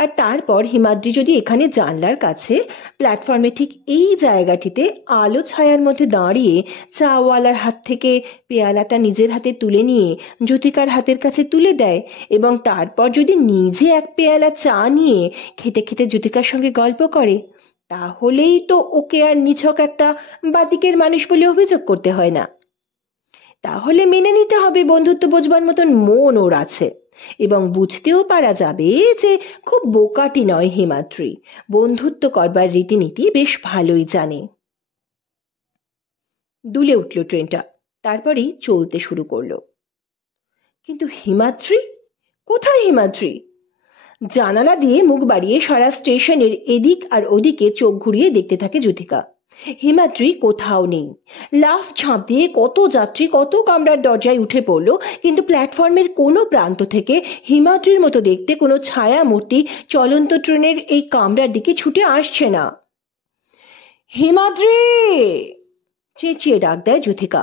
আর তারপর হিমাদ্রি যদি এখানে জানলার কাছে প্ল্যাটফর্মে ঠিক এই জায়গাটিতে আলো ছায়ার মধ্যে দাঁড়িয়ে চাওয়ালার হাত থেকে পেয়ালাটা নিজের হাতে তুলে নিয়ে জ্যোতিকার হাতের কাছে তুলে দেয় এবং তারপর যদি নিজে এক পেয়ালা চা নিয়ে খেতে খেতে জ্যোতিকার সঙ্গে গল্প করে, তাহলেই তো ওকে আর নিছক একটা বাতিকের মানুষ বলে অভিযোগ করতে হয় না। তাহলে মেনে নিতে হবে বন্ধুত্ব বোঝবার মতন মন ওর আছে এবং বুঝতেও পারা যাবে যে খুব বোকাটি নয় হিমাদ্রি, বন্ধুত্ব করবার রীতিনীতি বেশ ভালোই জানে। দুলে উঠল ট্রেনটা, তারপরেই চলতে শুরু করলো। কিন্তু হিমাদ্রি কোথায়? হিমাদ্রি জানালা দিয়ে মুখ বাড়িয়ে সারা স্টেশনের এদিক আর ওদিকে চোখ ঘুরিয়ে দেখতে থাকে যুথিকা। হিমাদ্রি কোথাও নেই। লাফ ঝাঁপ দিয়ে কত যাত্রী কত কামরার দরজায় উঠে পড়লো, কিন্তু প্ল্যাটফর্মের কোনো প্রান্ত থেকে হিমাদ্রির মতো দেখতে কোনো ছায়া মূর্তি চলন্ত ট্রেনের এই কামরার দিকে ছুটে আসছে না। হিমাদ্রি চেঁচিয়ে ডাক দেয় যুথিকা।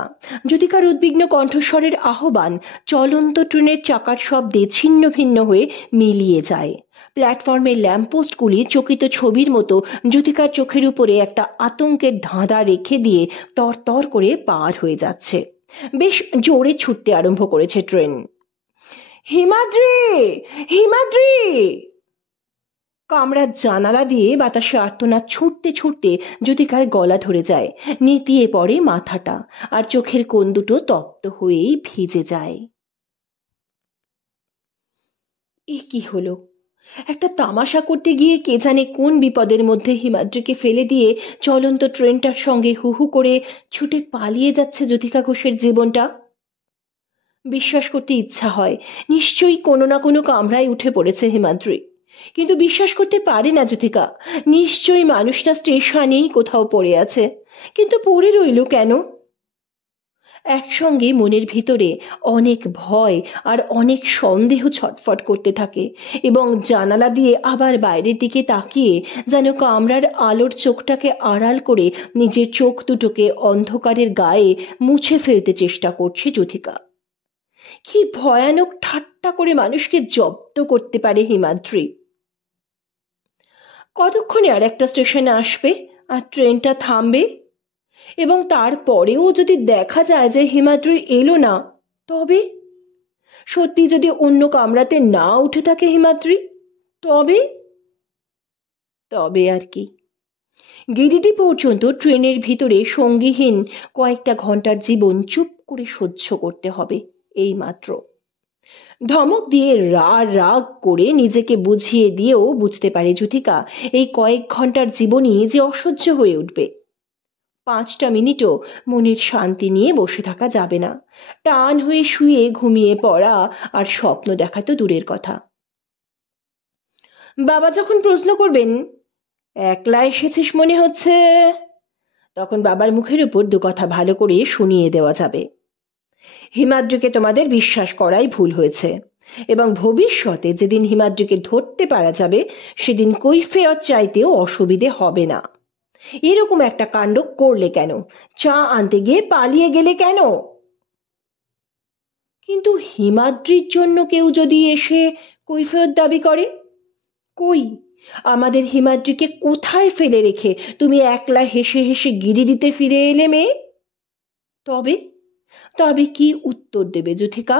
যুথিকার উদ্বিগ্ন কণ্ঠস্বরের আহ্বান চলন্ত ট্রেনের চাকার শব্দে ছিন্ন ভিন্ন হয়ে মিলিয়ে যায়। প্ল্যাটফর্মের ল্যাম্পপোস্টগুলি চকিত ছবির মতো যুথিকার চোখের উপরে একটা আতঙ্কের ধাঁধা রেখে দিয়ে তরতর করে পার হয়ে যাচ্ছে। বেশ জোরে ছুটতে আরম্ভ করেছে ট্রেন। হিমাদ্রি, হিমাদ্রি! কামরার জানালা দিয়ে বাতাসে আর্তনাদ ছুটতে ছুটতে যুথিকার গলা ধরে যায়, নেতিয়ে পড়ে মাথাটা, আর চোখের কোণ দুটো তপ্ত হয়েই ভিজে যায়। এ কি হলো? একটা তামাশা করতে গিয়ে কে জানে কোন বিপদের মধ্যে হিমাদ্রিকে ফেলে দিয়ে চলন্ত ট্রেনটার সঙ্গে হু হু করে ছুটে পালিয়ে যাচ্ছে যুথিকা ঘোষের জীবনটা। বিশ্বাস করতে ইচ্ছা হয় নিশ্চয়ই কোনো না কোনো কামরায় উঠে পড়েছে হিমাদ্রি, কিন্তু বিশ্বাস করতে পারে না যুথিকা। নিশ্চয়ই মানুষটা স্টেশনেই কোথাও পড়ে আছে, কিন্তু পড়ে রইল কেন? একসঙ্গে মনের ভিতরে অনেক ভয় আর অনেক সন্দেহ ছটফট করতে থাকে এবং জানালা দিয়ে আবার বাইরের দিকে তাকিয়ে যেন কামরার আলোর চোখটাকে আড়াল করে নিজের চোখ দুটোকে অন্ধকারের গায়ে মুছে ফেলতে চেষ্টা করছে যুথিকা। কি ভয়ানক ঠাট্টা করে মানুষকে জব্দ করতে পারে হিমাদ্রি! কতক্ষণে আর একটা স্টেশনে আসবে আর ট্রেনটা থামবে, এবং তারপরেও যদি দেখা যায় যে হিমাদ্রি এলো না, তবে সত্যি যদি অন্য কামরাতে না উঠে থাকে হিমাদ্রি, তবে তবে আর কি। গিরিডি পর্যন্ত ট্রেনের ভিতরে সঙ্গীহীন কয়েকটা ঘন্টার জীবন চুপ করে সহ্য করতে হবে, এই মাত্র। ধমক দিয়ে রাগ করে নিজেকে বুঝিয়ে দিয়েও বুঝতে পারে যুথিকা এই কয়েক ঘন্টার জীবনই যে অসহ্য হয়ে উঠবে। 5টা মিনিটও মনের শান্তি নিয়ে বসে থাকা যাবে না। টান হয়ে শুয়ে ঘুমিয়ে পড়া আর স্বপ্ন দেখা তো দূরের কথা। বাবা যখন প্রশ্ন করবেন, একলা এসেছিস মনে হচ্ছে, তখন বাবার মুখের উপর দু কথা ভালো করে শুনিয়ে দেওয়া যাবে। হিমাদ্রিকে তোমাদের বিশ্বাস করাই ভুল হয়েছে, এবং ভবিষ্যতে যেদিন হিমাদ্রিকে ধরতে পারা যাবে সেদিন কৈফিয়ত চাইতেও অসুবিধে হবে না। এরকম একটা কাণ্ড করলে কেন? চা আনতে গিয়ে পালিয়ে গেলে কেন? কিন্তু হিমাদ্রির জন্য কেউ যদি এসে কৈফিয়ত দাবি করে, কই, আমাদের হিমাদ্রিকে কোথায় ফেলে রেখে তুমি একলা হেসে হেসে গিরিডিতে ফিরে এলে মেয়ে? তবে তবে কি উত্তর দেবে যুথিকা?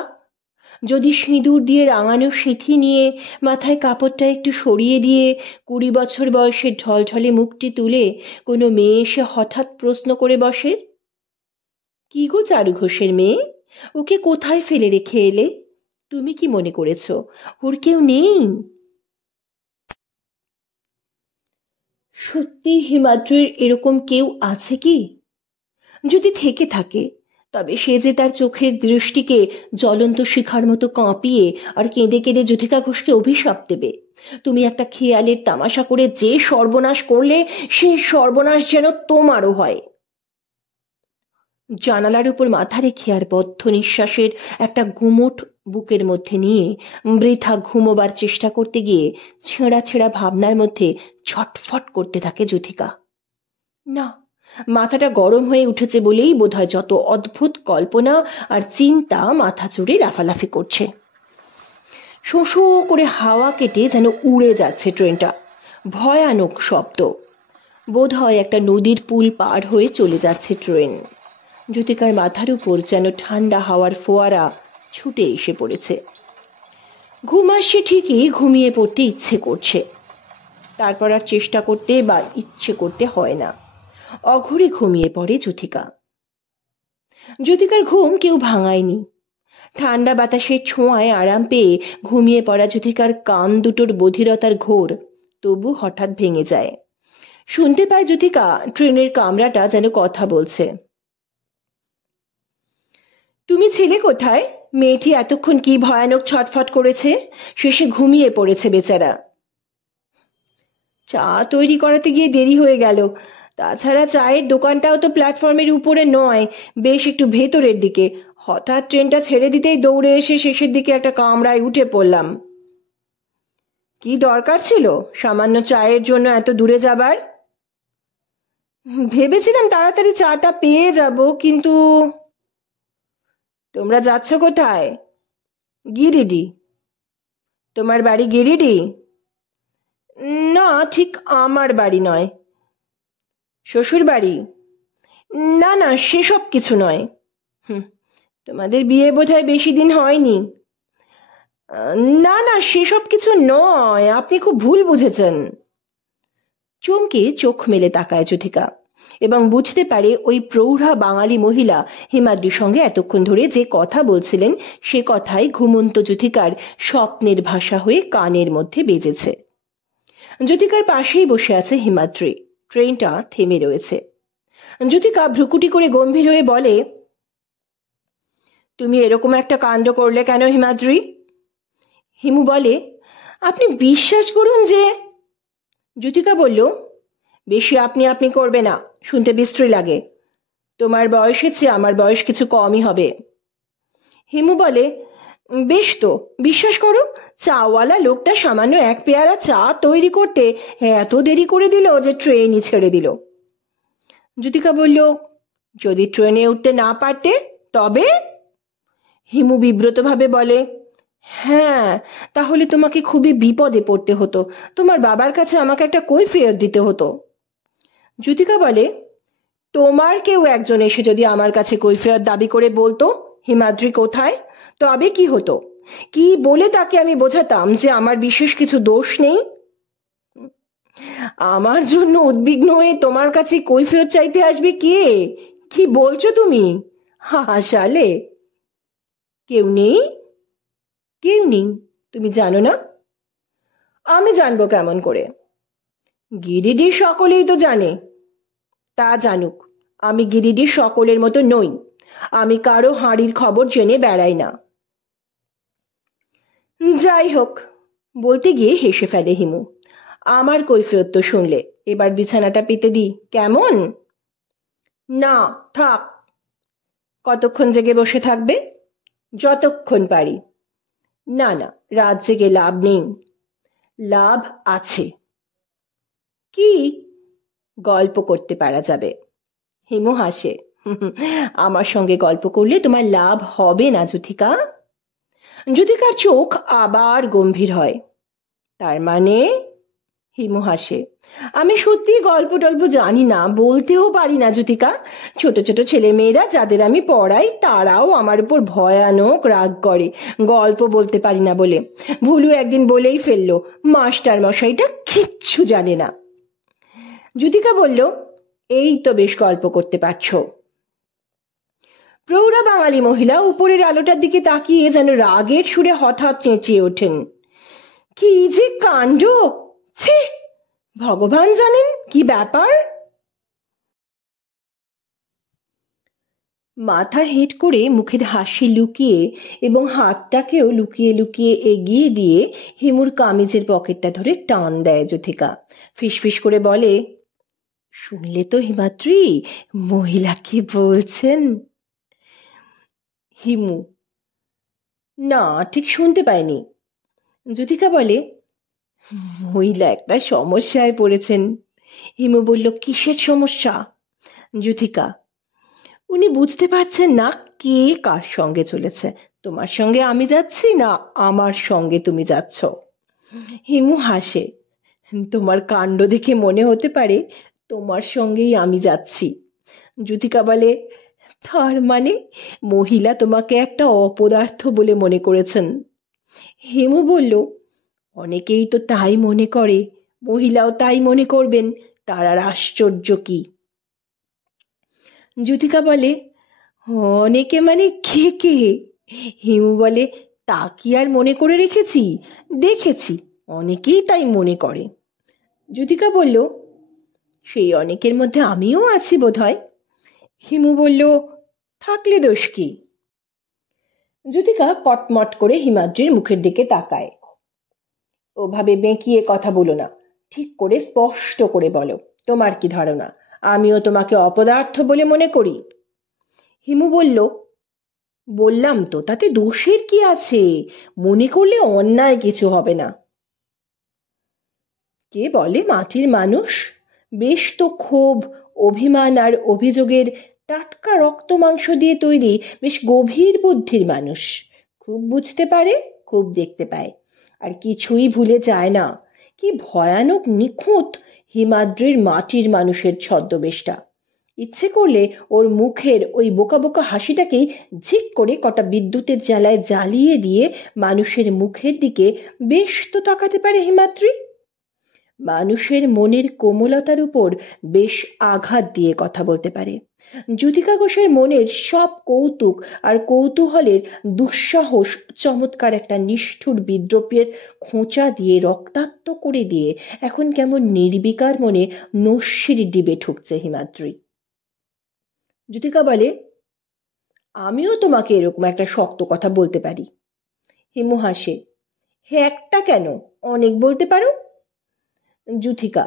যদি সিঁদুর দিয়ে রাঙানো সিঁথি নিয়ে মাথায় কাপড়টা একটু সরিয়ে দিয়ে 20 বছর বয়সের ঢলঢলে মুখটি তুলে কোনো মেয়ে এসে হঠাৎ প্রশ্ন করে বসে, কি গো চারু ঘোষের মেয়ে, ওকে কোথায় ফেলে রেখে এলে? তুমি কি মনে করেছ ওর কেউ নেই? সত্যি হিমাদ্রির এরকম কেউ আছে কি? যদি থেকে থাকে তবে সে যে তার চোখের দৃষ্টিকে জ্বলন্ত শিখার মতো কাঁপিয়ে আর কেঁদে কেঁদে যুথিকা ঘোষকে অভিশাপ দেবে, তুমি একটা খেয়ালের তামাশা করে যে সর্বনাশ করলে সেই সর্বনাশ যেন তোমারও হয়। জানালার উপর মাথা রেখে আর বদ্ধ নিঃশ্বাসের একটা ঘুমোট বুকের মধ্যে নিয়ে বৃথা ঘুমোবার চেষ্টা করতে গিয়ে ছেঁড়া ছেঁড়া ভাবনার মধ্যে ছটফট করতে থাকে যুথিকা। না, মাথাটা গরম হয়ে উঠেছে বলেই বোধহয় যত অদ্ভুত কল্পনা আর চিন্তা মাথা চুড়ে লাফালাফি করছে। শোঁ শোঁ করে হাওয়া কেটে যেন উড়ে যাচ্ছে ট্রেনটা। ভয়ানক শব্দ। বোধহয় একটা নদীর পুল পার হয়ে চলে যাচ্ছে ট্রেন। যুথিকার মাথার উপর যেন ঠান্ডা হাওয়ার ফোয়ারা ছুটে এসে পড়েছে। ঘুম আসছে ঠিকই, ঘুমিয়ে পড়তে ইচ্ছে করছে। তারপর আর চেষ্টা করতে বা ইচ্ছে করতে হয় না, অঘরে ঘুমিয়ে পড়ে যুথিকা। যুথিকার ঘুম কেউ ভাঙায়নি। ঠান্ডা বাতাসের ছোঁয়ায় আরাম পেয়ে ঘুমিয়ে পড়া যুথিকার কান দুটোর বধিরতার ঘোর তবু হঠাৎ ভেঙে যায়। শুনতে পায় যুথিকা ট্রেনের কামরাটা যেন কথা বলছে। তুমি ছেলে কোথায়? মেয়েটি এতক্ষণ কি ভয়ানক ছটফট করেছে, শেষে ঘুমিয়ে পড়েছে বেচারা। চা তৈরি করাতে গিয়ে দেরি হয়ে গেল। তাছাড়া চায়ের দোকানটাও তো প্ল্যাটফর্মের উপরে নয়, বেশ একটু ভেতরের দিকে। হঠাৎ ট্রেনটা ছেড়ে দিতেই দৌড়ে এসে শেষের দিকে একটা কামরায় উঠে পড়লাম। কি দরকার ছিল সামান্য চায়ের জন্য এত দূরে যাবার? ভেবেছিলাম তাড়াতাড়ি চাটা পেয়ে যাব, কিন্তু। তোমরা যাচ্ছ কোথায়? গিরিডি। তোমার বাড়ি গিরিডি? না, ঠিক আমার বাড়ি নয়। শ্বশুর বাড়ি? না না, সেসব কিছু নয়। তোমাদের বিয়ে বোধহয় বেশি দিন হয়নি। না না, সেসব কিছু নয়, আপনি খুব ভুল বুঝেছেন। চমকে চোখ মেলে তাকায় যুথিকা এবং বুঝতে পারে ওই প্রৌঢ়া বাঙালি মহিলা হিমাদ্রির সঙ্গে এতক্ষণ ধরে যে কথা বলছিলেন সে কথাই ঘুমন্ত যুথিকার স্বপ্নের ভাষা হয়ে কানের মধ্যে বেজেছে। যুথিকার পাশেই বসে আছে হিমাদ্রি। ট্রেনটা থেমে রয়েছে। যুথিকা ভ্রুকুটি করে গম্ভীর হয়ে বলে, তুমি এরকম একটা কাণ্ড করলে কেন হিমাদ্রি? হিমু বলে, আপনি বিশ্বাস করুন যে। যুথিকা বলল, বেশি আপনি আপনি করবে না, শুনতে বিশ্রী লাগে। তোমার বয়সের চেয়ে আমার বয়স কিছু কমই হবে। হিমু বলে, বেশ তো, বিশ্বাস করো, চাওয়ালা লোকটা সামান্য এক পেয়ালা চা তৈরি করতে এত দেরি করে দিল যে ট্রেনই ছেড়ে দিল। যুথিকা বলল, যদি ট্রেনে উঠতে না পারতে তবে? হিমু বিব্রতভাবে বলে, হ্যাঁ, তাহলে তোমাকে খুবই বিপদে পড়তে হতো, তোমার বাবার কাছে আমাকে একটা কৈফিয়ত দিতে হতো। যুথিকা বলে, তোমার কেউ একজন এসে যদি আমার কাছে কৈফিয়ত দাবি করে বলতো হিমাদ্রি কোথায়, তবে কি হতো? কি বলে তাকে আমি বোঝাতাম যে আমার বিশেষ কিছু দোষ নেই? আমার জন্য উদ্বিগ্ন হয়ে তোমার কাছে কৈফিয়ত চাইতে আসবে কে? কি বলছো তুমি? হাসালে। কেউ নেই? কেউ নেই? তুমি জানো না? আমি জানবো কেমন করে? গিরিডি সকলেই তো জানে। তা জানুক, আমি গিরিডি সকলের মতো নই। আমি কারো হাঁড়ির খবর জেনে বেড়াই না। যাই হোক, বলতে গিয়ে হেসে ফেলে হিমু। আমার কৈফিয়ত তো শুনলে, এবার বিছানাটা পেতে দিই কেমন? না, থাক। কতক্ষণ জেগে বসে থাকবে? যতক্ষণ পারি। না না, রাত জেগে লাভ নেই। লাভ আছে। কি? গল্প করতে পারা যাবে। হিমু হাসে। আমার সঙ্গে গল্প করলে তোমার লাভ হবে না যুথিকা। যুথিকার চোখ আবার গম্ভীর হয়। তার মানে? হিমু হাসে। আমি সত্যি গল্প টল্প জানি না, বলতেও পারি না যুথিকা। ছোট ছোট ছেলে মেয়েরা যাদের আমি পড়াই তারাও আমার উপর ভয়ানক রাগ করে গল্প বলতে পারি না বলে। ভুলু একদিন বলেই ফেললো, মাস্টার মশাইটা কিচ্ছু জানে না। যুথিকা বলল, এই তো বেশ গল্প করতে পারছো। প্রৌঢ়া বাঙালি মহিলা উপরের আলোটার দিকে তাকিয়ে যেন রাগের সুরে হঠাৎ চেঁচিয়ে ওঠেন, কি যে কাণ্ড! ছি, ভগবান জানেন কি ব্যাপার। মাথা হেঁট করে মুখের হাসি লুকিয়ে এবং হাতটাকেও লুকিয়ে লুকিয়ে এগিয়ে দিয়ে হিমুর কামিজের পকেটটা ধরে টান দেয় যুথিকা। ফিসফিস করে বলে, শুনলে তো হিমাদ্রি, মহিলা কি বলছেন? হিমু, না, ঠিক শুনতে পাইনি। যুথিকা বলে, মহিলা একটা সমস্যায় পড়েছেন। হিমু বলল, কিসের সমস্যা? যুথিকা, উনি বুঝতে পারছেন না কে কার সঙ্গে চলেছে। তোমার সঙ্গে আমি যাচ্ছি না আমার সঙ্গে তুমি যাচ্ছ। হিমু হাসে। তোমার কাণ্ড দেখে মনে হতে পারে তোমার সঙ্গেই আমি যাচ্ছি। যুথিকা বলে, তার মানে মহিলা তোমাকে একটা অপদার্থ বলে মনে করেছেন? হিমু বলল, অনেকেই তো তাই মনে করে, মহিলাও তাই মনে করবেন, তার আর আশ্চর্য কি? যুথিকা বলে, অনেকে মানে কে কে? হিমু বলে, তা কি আর মনে করে রেখেছি, দেখেছি অনেকেই তাই মনে করে। যুথিকা বলল, সেই অনেকের মধ্যে আমিও আছি বোধহয়। হিমু বলল, থাকলে দোষ কি? যুথিকা কটমট করে হিমাদ্রির মুখের দিকে তাকায়। ওভাবে বেঁকিয়ে কথা বলো না, ঠিক করে স্পষ্ট করে বলো, তোমার কি ধারণা আমিও তোমাকে অপদার্থ বলে মনে করি? হিমু বলল, বললাম তো, তাতে দোষের কি আছে? মনে করলে অন্যায় কিছু হবে না। কে বলে মাটির মানুষ? বেশ তো ক্ষোভ, অভিমান আর অভিযোগের টাটকা রক্ত মাংস দিয়ে তৈরি বেশ গভীর বুদ্ধির মানুষ। খুব বুঝতে পারে, খুব দেখতে পায়, আর কিছুই ভুলে যায় না। কি ভয়ানক নিখুঁত হিমাদ্রির মাটির মানুষের ছদ্মবেশটা! ইচ্ছে করলে ওর মুখের ওই বোকা বোকা হাসিটাকেই ঝিক করে কটা বিদ্যুতের জ্বালায় জ্বালিয়ে দিয়ে মানুষের মুখের দিকে বেশ তো তাকাতে পারে হিমাদ্রি। মানুষের মনের কোমলতার উপর বেশ আঘাত দিয়ে কথা বলতে পারে। যুথিকা ঘোষের মনের সব কৌতুক আর কৌতূহলের দুঃসাহস চমৎকার একটা নিষ্ঠুর বিদ্রোপের খোঁচা দিয়ে রক্তাক্ত করে দিয়ে এখন কেমন নির্বিকার মনে নস্যির ডিবে ঠুকছে হিমাদ্রি। যুথিকা বলে, আমিও তোমাকে এরকম একটা শক্ত কথা বলতে পারি। হিমু হাসে। হে, একটা কেন, অনেক বলতে পারো। যুথিকা,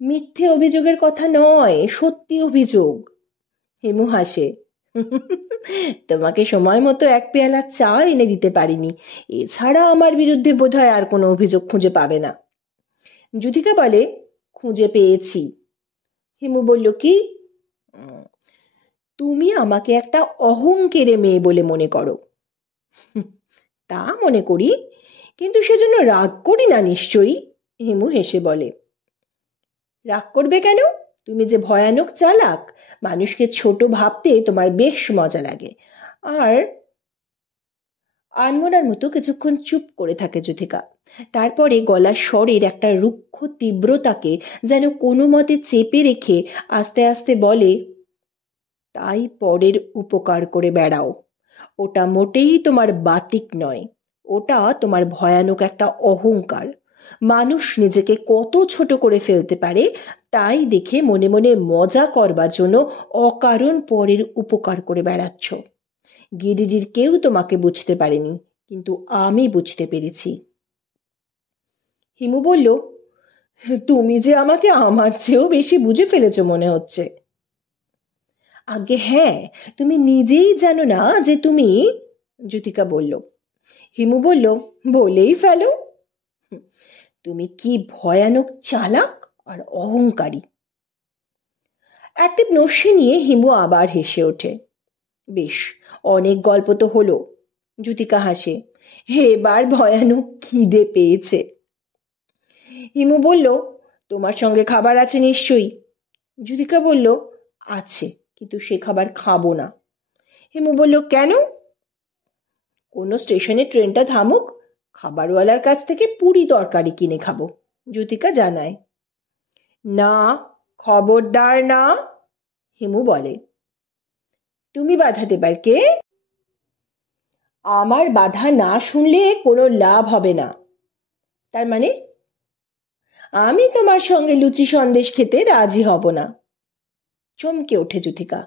মিথ্যে অভিযোগের কথা নয়, সত্যি অভিযোগ। হিমু হাসে। তোমাকে সময় মতো এক পেয়ালা চা এনে দিতে পারিনি, এছাড়া আমার বিরুদ্ধে বোধহয় আর কোনো অভিযোগ খুঁজে পাবে না। যুথিকা বলে, খুঁজে পেয়েছি। হিমু বলল, কি? তুমি আমাকে একটা অহংকেরে মেয়ে বলে মনে করো। তা মনে করি, কিন্তু সেজন্য রাগ করি না নিশ্চয়ই। হিমু হেসে বলে, রাগ করবে কেন? তুমি যে ভয়ানক চালাক, মানুষকে ছোট ভাবতে তোমার বেশ মজা লাগে। আর আনমনার মতো কিছুক্ষণ চুপ করে থাকে যুথিকা। তারপরে গলার স্বরের একটা রুক্ষ তীব্রতাকে যেন কোনো মতে চেপে রেখে আস্তে আস্তে বলে, তাই পরের উপকার করে বেড়াও। ওটা মোটেই তোমার বাতিক নয়, ওটা তোমার ভয়ানক একটা অহংকার। মানুষ নিজেকে কত ছোট করে ফেলতে পারে তাই দেখে মনে মনে মজা করবার জন্য অকারণ পরের উপকার করে বেড়াচ্ছ। গিরিডির কেউ তোমাকে বুঝতে পারেনি, কিন্তু আমি বুঝতে পেরেছি। হিমু বলল, তুমি যে আমাকে আমার চেয়েও বেশি বুঝে ফেলেছ মনে হচ্ছে। আগে হ্যাঁ, তুমি নিজেই জানো না যে তুমি। জ্যোতিকা বলল। হিমু বলল, বলেই ফেলো। তুমি কি ভয়ানক চালাক আর অহংকারী। একটা নস্যি নিয়ে হিমু আবার হেসে ওঠে। বেশ, অনেক গল্প তো হলো। জ্যোতিকা হাসে। এবার ভয়ানক খিদে পেয়েছে। হিমু বলল, তোমার সঙ্গে খাবার আছে নিশ্চয়ই। জ্যোতিকা বলল, আছে, কিন্তু সে খাবার খাবো না। হিমু বলল, কেন? কোনো স্টেশনে ট্রেনটা থামুক, খাবারওয়ালার কাছ থেকে পুরি তরকারি কিনে খাবো, জ্যোতিকা জানায়। না, খবরদার না, হিমু বলে। তুমি বাধা দেবার কে? আমার বাধা না শুনলে কোনো লাভ হবে না। তার মানে? আমি তোমার সঙ্গে লুচি সন্দেশ খেতে রাজি হব না। চমকে ওঠে জ্যোতিকা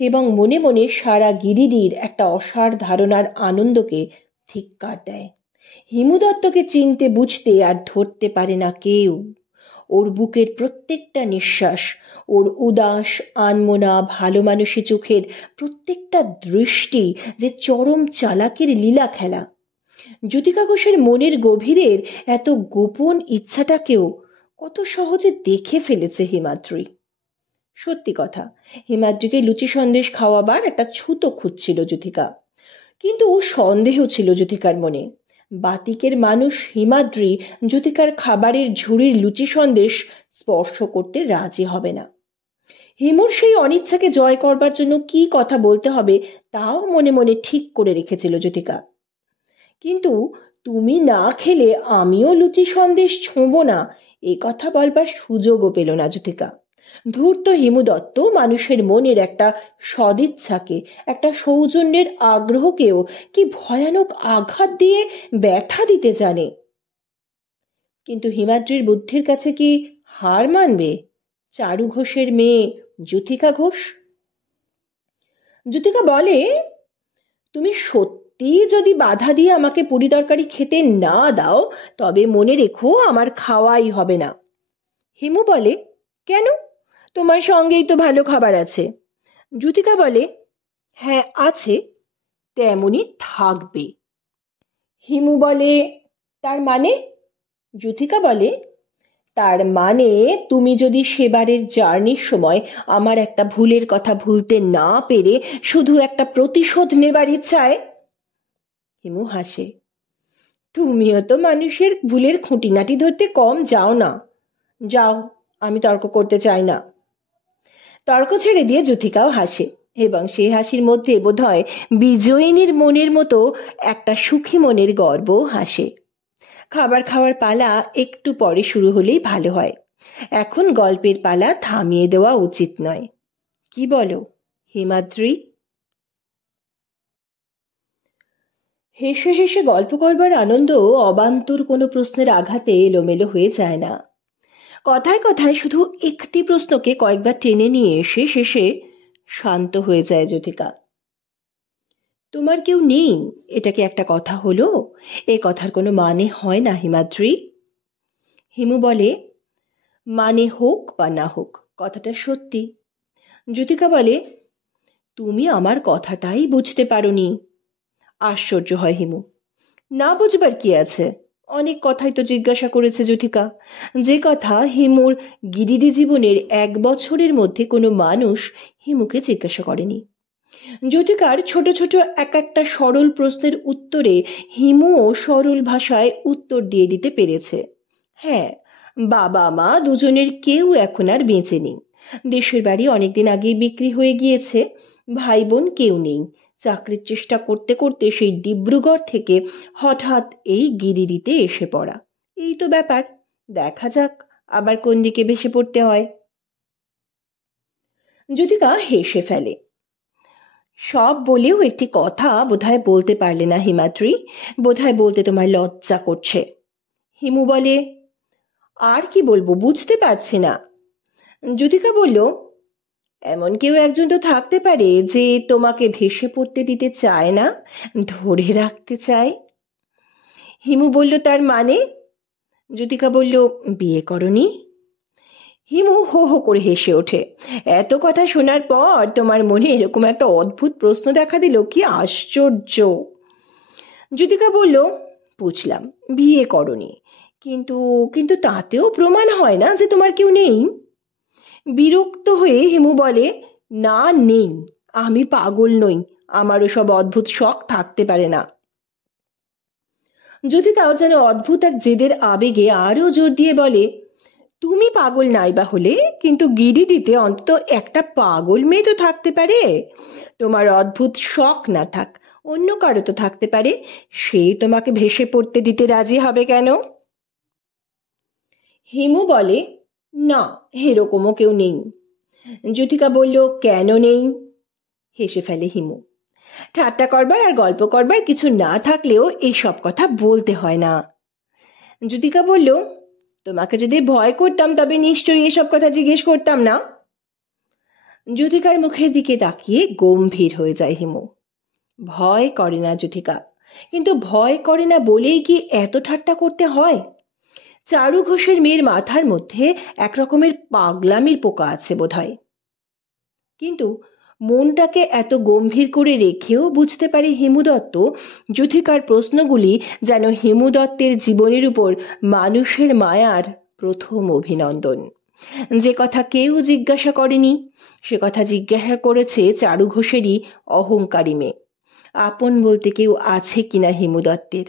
এবং মনে মনে সারা গিরিডির একটা অসার ধারণার আনন্দকে ধিক্কার দেয়। হিমু দত্তকে চিনতে বুঝতে আর ধরতে পারে না কেউ। ওর বুকের প্রত্যেকটা নিঃশ্বাস, ওর উদাস আনমনা ভালো মানুষী চোখের প্রত্যেকটা দৃষ্টি যে চরম চালাকের লীলা খেলা। জ্যোতিকা ঘোষের মনের গভীরের এত গোপন ইচ্ছাটাকেও কত সহজে দেখে ফেলেছে হিমাদ্রি। সত্যি কথা, হিমাদ্রিকে লুচি সন্দেশ খাওয়াবার একটা ছুতো খুঁজছিল জ্যোতিকা, কিন্তু সন্দেহ ছিল জ্যোতিকার মনে। বাতিকের মানুষ হিমাদ্রি জ্যোতিকার খাবারের ঝুড়ির লুচি সন্দেশ স্পর্শ করতে রাজি হবে না। হিমুর সেই অনিচ্ছাকে জয় করবার জন্য কি কথা বলতে হবে তাও মনে মনে ঠিক করে রেখেছিল জ্যোতিকা। কিন্তু তুমি না খেলে আমিও লুচি সন্দেশ ছোঁবো না, এ কথা বলবার সুযোগও পেল না জ্যোতিকা। ধূর্ত হিমু দত্ত মানুষের মনের একটা সদিচ্ছাকে, একটা সৌজন্যের আগ্রহকেও কি ভয়ানক আঘাত দিয়ে ব্যথা দিতে জানে। কিন্তু হিমাদ্রির বুদ্ধির কাছে কি হার মানবে চারু ঘোষের মেয়ে জ্যোতিকা ঘোষ? জ্যোতিকা বলে, তুমি সত্যি যদি বাধা দিয়ে আমাকে পুরি তরকারি খেতে না দাও তবে মনে রেখো আমার খাওয়াই হবে না। হিমু বলে, কেন? তোমার সঙ্গেই তো ভালো খাবার আছে। জ্যোতিকা বলে, হ্যাঁ আছে, তেমনই থাকবে। হিমু বলে, তার মানে? জ্যোতিকা বলে, তার মানে তুমি যদি সেবারের জার্নির সময় আমার একটা ভুলের কথা ভুলতে না পেরে শুধু একটা প্রতিশোধ নেবার ইচ্ছায়। হিমু হাসে। তুমিও তো মানুষের ভুলের খুঁটিনাটি ধরতে কম যাও না। যাও, আমি তর্ক করতে চাই না। তর্ক ছেড়ে দিয়ে জ্যোতিকাও হাসে এবং সেই হাসির মধ্যে বোধহয় বিজয়িনীর মনের মতো একটা সুখী মনের গর্ব হাসে। খাবার খাওয়ার পালা একটু পরে শুরু হলেই ভালো হয়। এখন গল্পের পালা থামিয়ে দেওয়া উচিত নয়, কি বলো হিমাদ্রি? হেসে হেসে গল্প করবার আনন্দ অবান্তর কোনো প্রশ্নের আঘাতে এলোমেলো হয়ে যায় না। কথায় কথায় শুধু একটি প্রশ্নকে কয়েকবার টেনে নিয়ে এসে শেষে শান্ত হয়ে যায় জ্যোতিকা। তোমার কেউ নেই, এটা কি একটা কথা হলো? এ কথার কোনো মানে হয় না হিমাদ্রি। হিমু বলে, মানে হোক বা না হোক কথাটা সত্যি। জ্যোতিকা বলে, তুমি আমার কথাটাই বুঝতে পারোনি। আশ্চর্য হয় হিমু। না বুঝবার কি আছে? অনেক কথাই তো জিজ্ঞাসা করেছে জ্যোতিকা, যে কথা হিমুর গিরিডি জীবনের 1 বছরের মধ্যে কোনো মানুষ হিমুকে জিজ্ঞাসা করেনি। জ্যোতিকার ছোট ছোট এক একটা সরল প্রশ্নের উত্তরে হিমুও সরল ভাষায় উত্তর দিয়ে দিতে পেরেছে। হ্যাঁ, বাবা মা দুজনের কেউ এখন আর বেঁচে নেই, দেশের বাড়ি অনেকদিন আগেই বিক্রি হয়ে গিয়েছে, ভাই বোন কেউ নেই। চাকরির চেষ্টা করতে করতে সেই ডিব্রুগড় থেকে হঠাৎ এই গিরিডিতে এসে পড়া। এই তো ব্যাপার, দেখা যাক আবার কোন দিকে ভেসে পড়তে হয়। যুথিকা হেসে ফেলে। সব বলেও একটি কথা বোধহয় বলতে পারলে না হিমাদ্রি, বোধহয় বলতে তোমার লজ্জা করছে। হিমু বলে, আর কি বলবো বুঝতে পারছি না। যুথিকা বলল, এমন কেউ একজন তো থাকতে পারে যে তোমাকে ভেসে পড়তে দিতে চায় না, ধরে রাখতে চায়। হিমু বলল, তার মানে? যুথিকা বলল, বিয়ে করনি? হিমু হো হো করে হেসে ওঠে। এত কথা শোনার পর তোমার মনে এরকম একটা অদ্ভুত প্রশ্ন দেখা দিল, কি আশ্চর্য। যুথিকা বলল, বুঝলাম বিয়ে করনি, কিন্তু কিন্তু তাতেও প্রমাণ হয় না যে তোমার কেউ নেই। বিরক্ত হয়ে হিমু বলে, না নেই, আমি পাগল নই, আমারও সব অদ্ভুত শখ থাকতে পারে না। যুথিকাও যেন অদ্ভুত এক জেদের আবেগে আরো জোর দিয়ে বলে, তুমি পাগল নাই বা হলে, কিন্তু গিরিডিতে অন্তত একটা পাগল মেয়ে তো থাকতে পারে। তোমার অদ্ভুত শখ না থাক, অন্য কারো তো থাকতে পারে, সে তোমাকে ভেসে পড়তে দিতে রাজি হবে কেন? হিমু বলে, না, এরকমও কেউ নেই। যুথিকা বলল, কেন নেই? হেসে ফেলে হিমু। ঠাট্টা করবার আর গল্প করবার কিছু না থাকলেও এইসব কথা বলতে হয় না। যুথিকা বলল, তোমাকে যদি ভয় করতাম তবে নিশ্চয়ই এসব কথা জিজ্ঞেস করতাম না। যুথিকার মুখের দিকে তাকিয়ে গম্ভীর হয়ে যায় হিমু। ভয় করে না যুথিকা, কিন্তু ভয় করে না বলেই কি এত ঠাট্টা করতে হয়? চারু ঘোষের মেয়ের মাথার মধ্যে এক রকমের পাগলামির পোকা আছে বোধহয়। কিন্তু মনটাকে এত গম্ভীর করে রেখেও বুঝতে পারে হিমু দত্ত যুথিকার প্রশ্নগুলি যেন হিমু দত্তের জীবনের উপর মানুষের মায়ার প্রথম অভিনন্দন। যে কথা কেউ জিজ্ঞাসা করেনি সে কথা জিজ্ঞাসা করেছে চারু ঘোষেরই অহংকারী মেয়ে। আপন বলতে কেউ আছে কিনা হিমু দত্তের?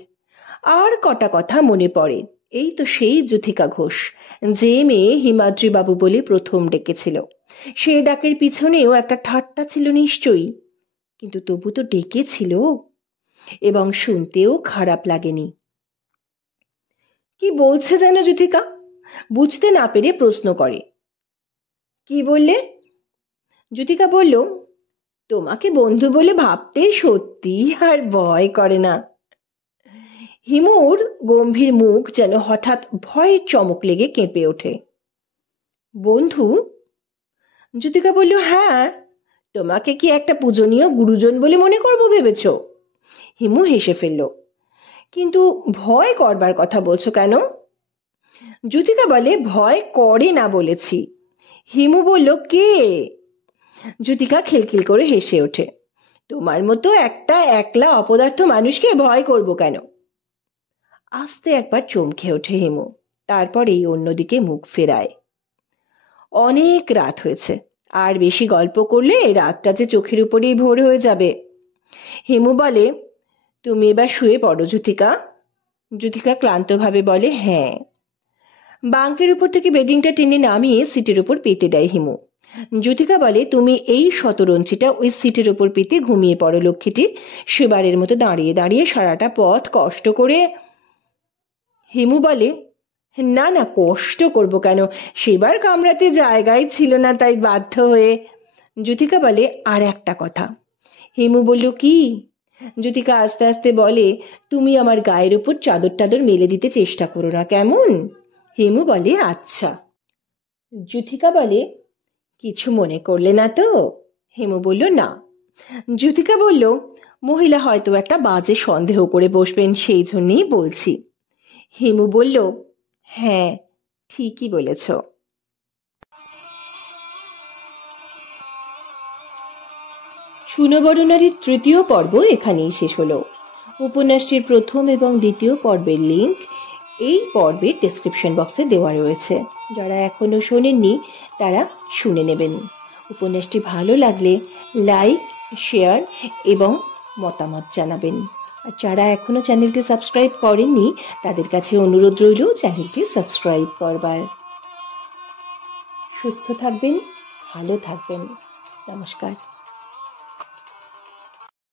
আর কটা কথা মনে পড়ে, এই তো সেই যুথিকা ঘোষ, যে মেয়ে হিমাদ্রি বাবু বলে প্রথম ডেকেছিল। সে ডাকের পিছনেও একটা ঠাট্টা ছিল নিশ্চয়ই, কিন্তু তবু তো ডেকেছিল, এবং শুনতেও খারাপ লাগেনি। কি বলছে যেন যুথিকা বুঝতে না পেরে প্রশ্ন করে। কি বললে? যুথিকা বলল, তোমাকে বন্ধু বলে ভাবতে সত্যি আর ভয় করে না। হিমুর গম্ভীর মুখ যেন হঠাৎ ভয়ের চমক লেগে কেঁপে ওঠে। বন্ধু? যুথিকা বলল, হ্যাঁ, তোমাকে কি একটা পূজনীয় গুরুজন বলে মনে করবো ভেবেছ? হিমু হেসে ফেলল। কিন্তু ভয় করবার কথা বলছো কেন? যুথিকা বলে, ভয় করে না বলেছি। হিমু বলল, কে? যুথিকা খিলখিল করে হেসে ওঠে। তোমার মতো একটা একলা অপদার্থ মানুষকে ভয় করব কেন? আস্তে একবার চমকে ওঠে হিমু, তারপরেই অন্যদিকে মুখ ফেরায়। অনেক রাত হয়েছে, আর বেশি গল্প করলে রাতটা যে চোখের উপরেই ভোর হয়ে যাবে। হিমু বলে, তুমি এবার শুয়ে পড়ো যুথিকা। যুথিকা ক্লান্তভাবে বলে, হ্যাঁ। বাঙ্কের উপর থেকে বেডিংটা টেনে নামিয়ে সিটের উপর পেতে দেয় হিমু। যুথিকা বলে, তুমি এই শতরঞ্চিটা ওই সিটের উপর পেতে ঘুমিয়ে পড়ো লক্ষ্মীটি, সেবারের মতো দাঁড়িয়ে দাঁড়িয়ে সারাটা পথ কষ্ট করে। হিমু বলে, না না, কষ্ট করব কেন, সেবার কামড়াতে জায়গায় ছিল না তাই বাধ্য হয়ে। যুথিকা বলে, আর একটা কথা। হিমু বলল, কি? যুথিকা আস্তে আস্তে বলে, তুমি আমার গায়ের উপর চাদর টাদর মেলে দিতে চেষ্টা করো না, কেমন? হিমু বলে, আচ্ছা। যুথিকা বলে, কিছু মনে করলে না তো? হিমু বলল, না। যুথিকা বলল, মহিলা হয়তো একটা বাজে সন্দেহ করে বসবেন, সেই জন্যেই বলছি। হিমু বলল, হ্যাঁ, ঠিকই বলেছ। সুনবরণারীর তৃতীয় পর্ব এখানেই শেষ হলো। উপন্যাসটির প্রথম এবং দ্বিতীয় পর্বের লিঙ্ক এই পর্বের ডেসক্রিপশন বক্সে দেওয়া রয়েছে। যারা এখনো শোনেননি তারা শুনে নেবেন। উপন্যাসটি ভালো লাগলে লাইক, শেয়ার এবং মতামত জানাবেন। আর যারা এখনো চ্যানেলটি সাবস্ক্রাইব করেননি তাদের কাছে অনুরোধ রইল চ্যানেলটি সাবস্ক্রাইব করবার। সুস্থ থাকবেন, ভালো থাকবেন। নমস্কার।